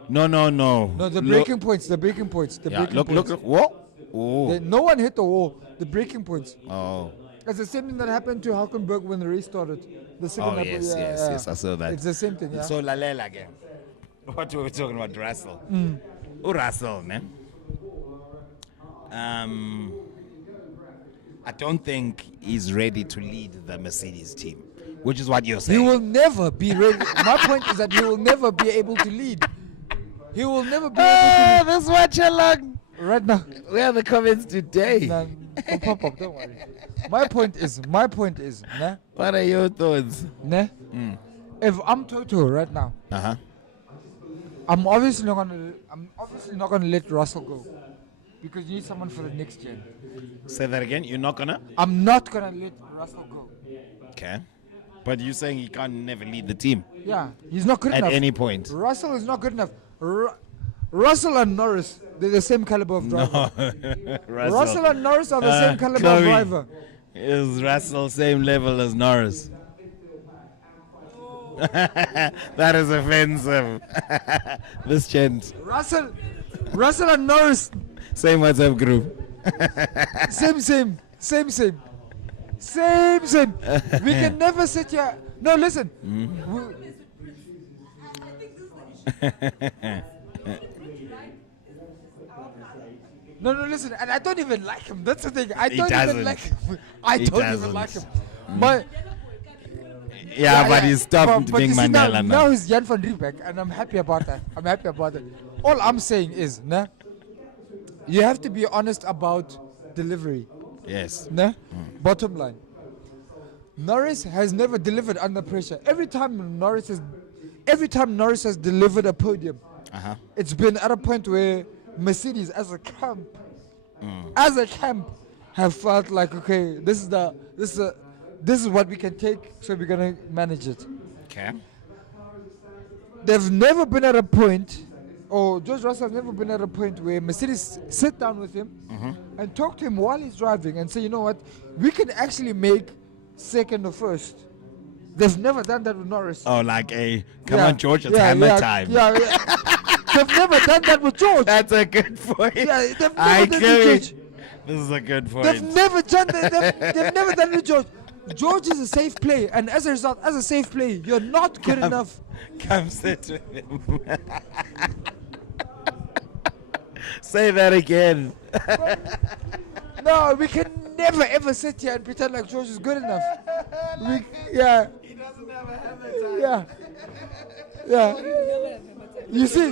No. No, the Look- breaking points. The breaking points. The Yeah, breaking look. points. What? Oh. No one hit the wall. The breaking points. Oh. It's the same thing that happened to Hulkenberg when the race started. The second Oh, lap, yes. I saw that. It's the same thing, yeah. So Lalela again. What were we talking about? Russell. Oh, Russell, man. I don't think he's ready to lead the Mercedes team, which is what you're He saying. will never be ready. My point is that he will never be able to lead. He will never be able to lead. This Watchalong. Right now. Where are the comments today? Nah, pop up, don't worry. My point is, nah, What are your thoughts? nah. If I'm Toto right now, Uh-huh. I'm obviously not gonna let Russell go, because you need someone for the next gen. Say that again. You're not gonna? I'm not gonna let Russell go. Okay. But you're saying he can't never lead the team Yeah, he's not good at enough. any point. Russell is not good enough. Russell and Norris, they're the same caliber of driver. Russell and Norris are the same caliber of Chloe, driver. Is Russell same level as Norris? That is offensive. This gent. Russell and Norris, Same WhatsApp group. same. We can never sit here. No, listen. No, listen, and I don't even like him. That's the thing. I He don't doesn't. even like him. I He don't doesn't. even like him. But Yeah, but he stopped but being you see Mandela now now. he's Jan van Riebeck, and I'm happy about that. I'm happy about it. All I'm saying is, nah, you have to be honest about delivery. Yes. Nah? Bottom line. Norris has never delivered under pressure. Every time Norris has delivered a podium, it's been at a point where Mercedes as a camp have felt like, okay, this is what we can take, so we're gonna manage it. Okay. They've never been at a point, or George Russell has never been at a point where Mercedes sit down with him and talk to him while he's driving and say, you know what, we can actually make second or first. They've never done that with Norris. Oh, like come on, George, it's hammer time. Yeah. They've never done that with George. That's a good point. Yeah, they've never I done it agree. with George. This is a good point. They've never done that. They've never done it with George. George is a safe play, and as a result, as a safe play, you're not good enough. Come sit with him. Say that again. No, we can never ever sit here and pretend like George is good enough. Yeah. He doesn't have a hammer time. Yeah. You see,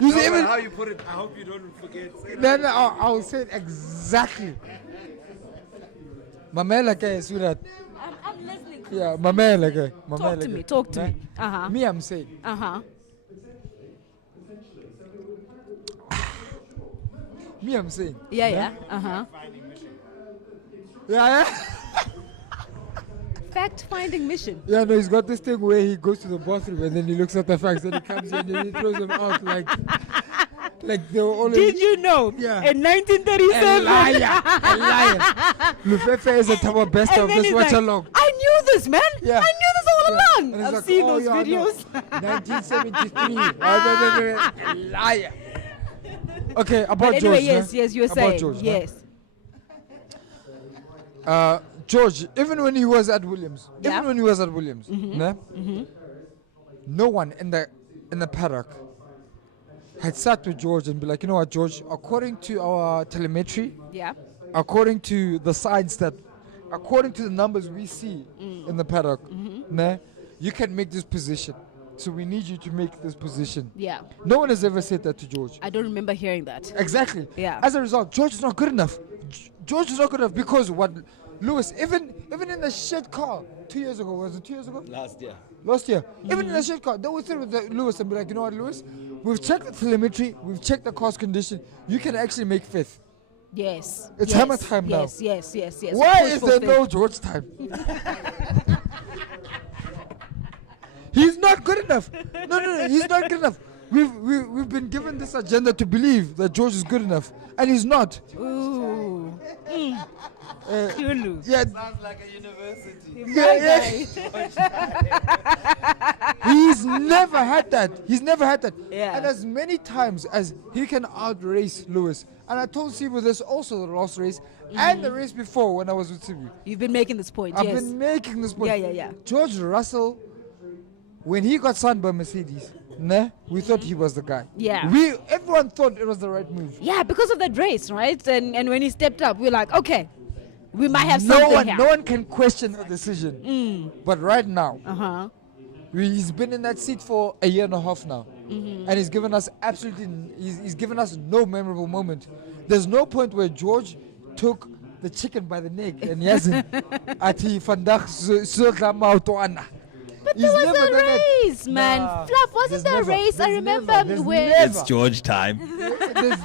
even. How you put it, I hope you don't forget. Say No, I'll say it exactly. Mamela kaya sweetheart. I'm listening. Yeah, mamela kaya. Talk to me. Uh-huh. Me, I'm saying. Uh-huh. Me, I'm saying. Yeah. Uh-huh. Yeah. Fact-finding mission. Yeah, no, he's got this thing where he goes to the bathroom and then he looks at the facts and he comes in and he throws them out like they were always. Did you know? Yeah. In 1937. A liar. Lufefe is the top best And of then this he's like, Watchalong. I knew this, man. Yeah. I knew this all And along. he's I've like, seen oh, those yeah, videos. No. 1973. Liar. Okay, about But anyway, George. yes, you were About saying. George, yes. George, even when he was at Williams, Yeah. nah, no one in the paddock had sat with George and be like, you know what, George, according to our telemetry, Yeah. according to the science according to the numbers we see in the paddock, nah, you can make this position. So we need you to make this position. Yeah. No one has ever said that to George. I don't remember hearing that. Exactly. Yeah. As a result, George is not good enough. George is not good enough because what Lewis, even in the shit car 2 years ago, was it 2 years ago? Last year. Even in the shit car, they would sit with Lewis and be like, you know what, Lewis, we've checked the telemetry, we've checked the car's condition, you can actually make fifth. Yes. It's hammer time now. Yes. Why Push is for there fifth. no George time? He's not good enough. No, he's not good enough. We've been given this agenda to believe that George is good enough, and he's not. Ooh. Kulu. Yeah, Sounds like a university. yeah. He's never had that. Yeah. And as many times as he can outrace Lewis, and I told Sibu this also the last race and the race before when I was with Sibu. You've been making this point, I've yes. been making this point. Yeah. George Russell, when he got signed by Mercedes, nah, we thought he was the guy. Yeah. Everyone thought it was the right move. Yeah, because of that race, right? And when he stepped up, we're like, okay, we might have something here. No one can question the decision. But right now, Uh-huh. he's been in that seat for a year and a half now, and he's given us he's given us no memorable moment. There's no point where George took the chicken by the neck and he hasn't. Ati vandag so glamautoana. But there was a race, man. Nah, Fluff, wasn't there's there a never- race? I there's remember never- there's where never. It's George time. There's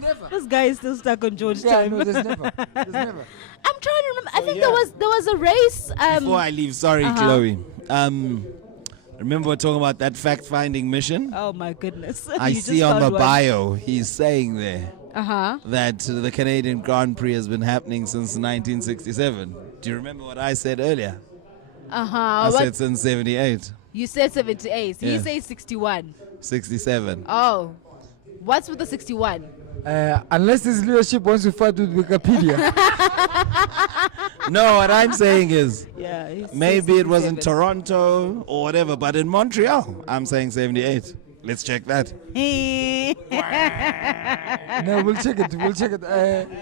never. this guy is still stuck on George Yeah, time. no, there's never. There's never. I'm trying to remember. I So, think yeah. there was a race. Before I leave, sorry, Chloe. Remember we're talking about that fact-finding mission? Oh my goodness! I You see just on the found one. bio, he's saying there Uh-huh. that the Canadian Grand Prix has been happening since 1967. Do you remember what I said earlier? Uh-huh. I What? said since 78, You said 78. Yeah. You say 61. 67. Oh. What's with the 61? Unless his leadership wants to fight with Wikipedia. No, what I'm saying is Yeah. maybe it was in Toronto or whatever, but in Montreal, I'm saying 78. Let's check that. No, we'll check it. We'll check it.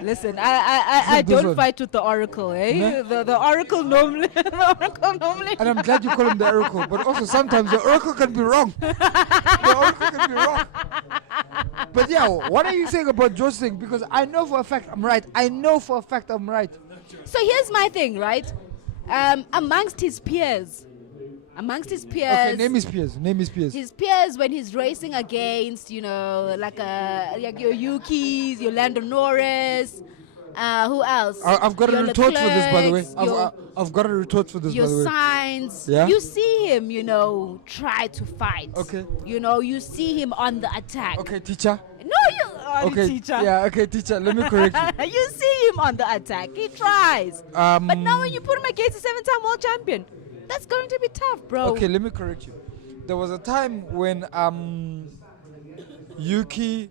Listen, I This don't one. fight with the oracle, eh? No? The oracle normally, the oracle normally. And I'm glad you call him the oracle, but also sometimes the oracle can be wrong. The oracle can be wrong. But yeah, what are you saying about Josh's thing? Because I know for a fact I'm right. I know for a fact I'm right. So here's my thing, right? Amongst his peers, Okay, name his peers. Name his peers. his peers when he's racing against, like your Yukis, your Lando Norris, who else? I've got a Your retort for this, by the way. Leclercs, I've got a retort for this, by your the way. signs. Yeah? You see him, try to fight. Okay. You see him on the attack. Okay, teacher. No, Okay, teacher. yeah, okay, teacher. Let me correct you. You see him on the attack. He tries. But now when you put him against a 7-time world champion, that's going to be tough, bro. Okay, let me correct you. There was a time when Yuki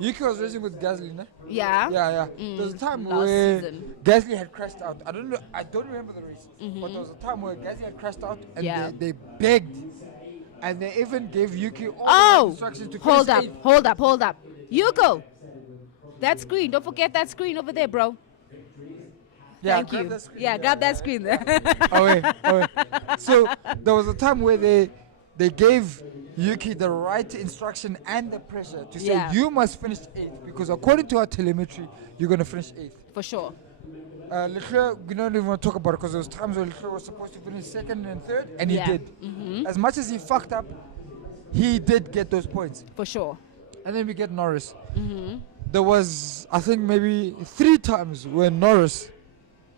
was racing with Gasly, no? Yeah. Yeah. There was a time last where season. Gasly had crashed out. I don't remember the race. But there was a time where Gasly had crashed out and Yeah. they begged. And they even gave Yuki all the Oh, instructions to hold finish up, eighth. hold up. Yuko, that screen. Don't forget that screen over there, bro. Yeah, Thank grab you. that screen, Yeah, grab that screen there. Oh wait. So there was a time where they gave Yuki the right instruction and the pressure to say Yeah. you must finish eighth because according to our telemetry you're gonna finish eighth. For sure. Leclerc, we don't even want to talk about it because there was times where Leclerc was supposed to finish second and third, and Yeah. he did. As much as he fucked up, he did get those points. For sure. And then we get Norris. There was, I think, maybe 3 times where Norris,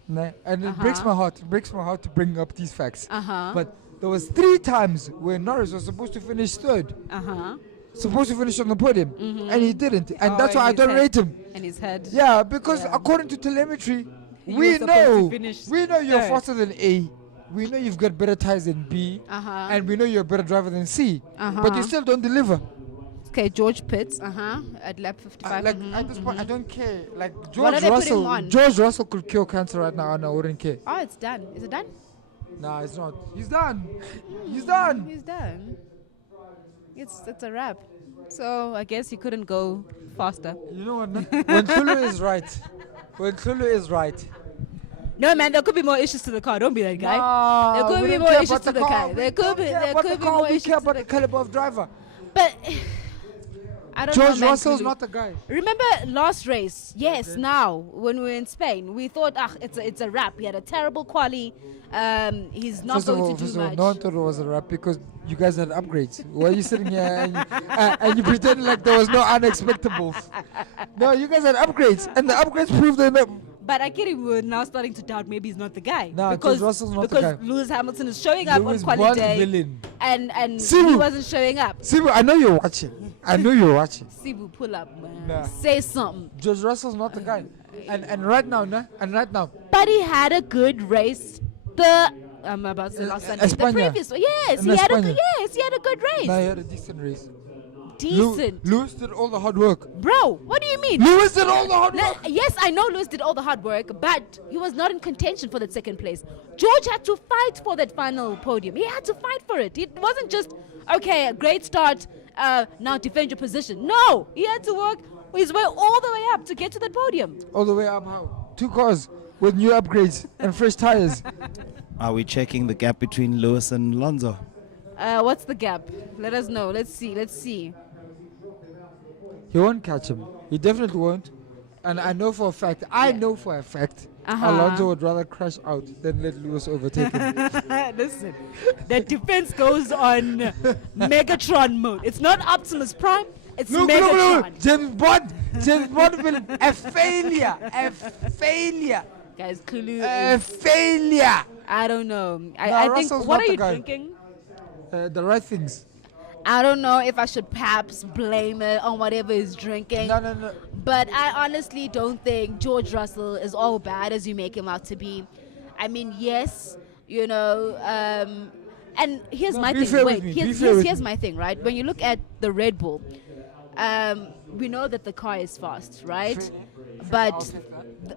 and it breaks my heart. It breaks my heart to bring up these facts. But there was 3 times where Norris was supposed to finish third, supposed to finish on the podium, and he didn't. And that's Oh, why I and don't his rate him. And his head. Yeah, because Yeah. according to telemetry, He we was supposed to know finish you're third. faster than A. We know you've got better tires than B, and we know you're a better driver than C. But you still don't deliver. Okay, George Pitts. At lap 55. Like at this point, I don't care. Like What are George they putting him Russell, on? George Russell could cure cancer right now, and I wouldn't care. Oh, it's done. Is it done? Nah, it's not. He's done. He's done. He's done. It's a wrap. So I guess he couldn't go faster. You know what? When Tulu is right, No, man, there could be more issues to the car. Don't be that guy. Nah, There could we be don't more care issues about to the car. car. We There could don't be care there about could the be car. more We issues care to about the the caliber of driver. But I don't George know, man, Russell's Kulu. not the guy. Remember last race? Yes, now when we were in Spain, we thought, it's a wrap. He had a terrible quali. He's not First of going all, to do much. no one thought it was a rap because you guys had upgrades. Why are you sitting here and you pretend like there was no unexpectables? No, you guys had upgrades, and the upgrades proved that. But I get it. We're now starting to doubt maybe he's not the guy. Nah, because George Russell's not the because guy. Lewis Hamilton is showing up Lewis on quali Bond day, villain. and Sibu. he wasn't showing up. Sibu, I know you're watching. Sibu, pull up, man. Nah. Say something. George Russell's not the guy. And right now, But he had a good race. I'm about to say last Sunday. The España. previous one. Yes, In he had España. a good race. he had a decent race. Decent. Lewis did all the hard work. Bro, what do you mean? Lewis did all the hard work. Yes, I know Lewis did all the hard work, but he was not in contention for that second place. George had to fight for that final podium. He had to fight for it. It wasn't just, okay, a great start, now defend your position. No, he had to work his way all the way up to get to that podium. All the way up how? 2 cars with new upgrades and fresh tires. Are we checking the gap between Lewis and Alonso? What's the gap? Let us know. Let's see. He won't catch him. He definitely won't. And I know for a fact, Alonso would rather crash out than let Lewis overtake him. Listen, that defense goes on Megatron mode. It's not Optimus Prime, it's Megatron. James Bond villain, a failure. Guys, Kulu A is, failure. I don't know. No, I think, Russell's what not are the you guy. drinking? The right things. I don't know if I should perhaps blame it on whatever he's drinking. No. But I honestly don't think George Russell is all bad as you make him out to be. I mean, yes, and here's No, my be thing. fair with Wait, me, be fair with here's me. my thing, right? When you look at the Red Bull, we know that the car is fast, right? But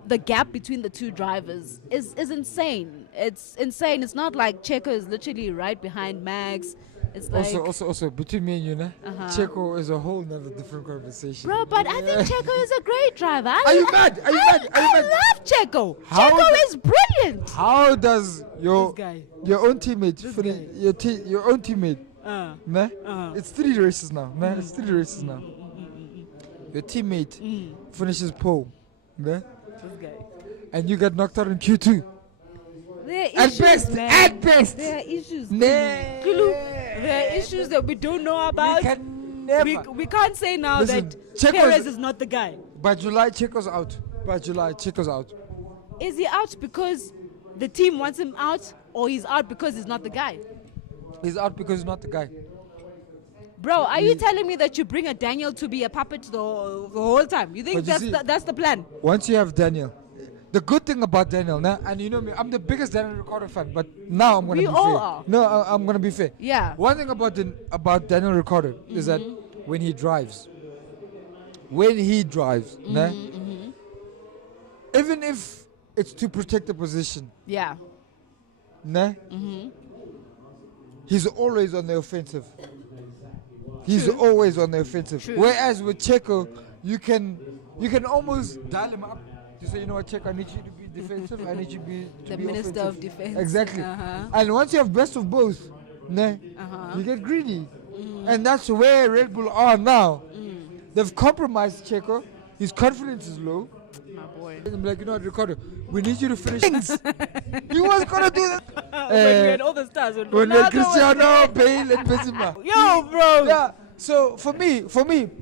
the gap between the two drivers is insane. It's insane. It's not like Checo is literally right behind Max. It's like, Also, between me and you, Uh-huh. Checo is a whole nother different conversation. bro, but I think Checo is a great driver. Are you mad? Are you mad? Are you I mad? love Checo. How Checo the- is brilliant. How does your This guy. your own teammate This finish guy. your own teammate? Nah? Uh. It's 3 races now. Nah? It's 3 races now. Your teammate finishes pole, nah? This guy. And you get knocked out in Q2. There are At issues, best, man. at best. There are issues. Nah. Kulu, there are issues that we don't know about. We can never. We can't say now Listen, that Checo's- Perez is not the guy. By July, Checo's out. By July, Checo's out. Is he out because the team wants him out, or he's out because he's not the guy? He's out because he's not the guy. Bro, are you telling me that you bring a Daniel to be a puppet the whole time? You think But you see- that's the plan? Once you have Daniel, the good thing about Daniel, nah, and you know me, I'm the biggest Daniel Ricciardo fan, but now I'm gonna We be all fair. are. No, I'm gonna be fair. Yeah. One thing about Daniel Ricciardo is that when he drives, nah, even if it's to protect the position, Yeah. nah, he's always on the offensive. He's True. always on the offensive. True. Whereas with Checo, you can almost dial him up to say, you know what, Checo, I need you to be defensive. I need you to The be Minister offensive. of Defense. Exactly. Uh-huh. And once you have best of both, nah, Uh-huh. you get greedy, and that's where Red Bull are now. They've compromised Checo. His confidence is low. My boy. I'm like, you know what, Ricardo, we need you to finish things. You was gonna do that. When we had all the stars. When we Ronaldo had was Cristiano, there. Bale, and Benzema. Yo, bro. Yeah. So for me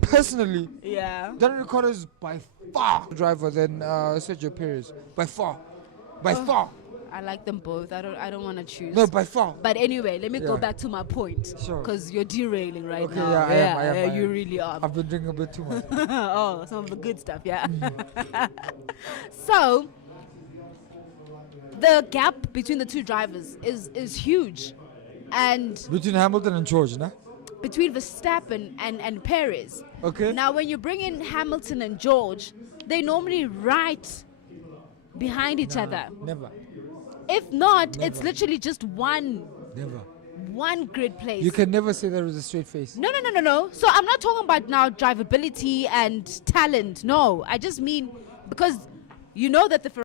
personally, Yeah. Daniel Ricciardo is by far driver than Sergio Perez. By far. By far. I like them both. I don't want to choose. No, by far. But anyway, let me go Yeah. back to my point. Sure. Because you're derailing right Okay, now. yeah, I am. You really are. I've been drinking a bit too much. Oh, some of the good stuff, yeah. So, the gap between the two drivers is huge. And Between Hamilton and George, nah? between Verstappen and Perez. Okay. Now, when you bring in Hamilton and George, they normally right behind each other. Never. If not, it's literally just one Never. grid place. You can never say that with a straight face. No. So I'm not talking about now drivability and talent. No, I just mean because you know that the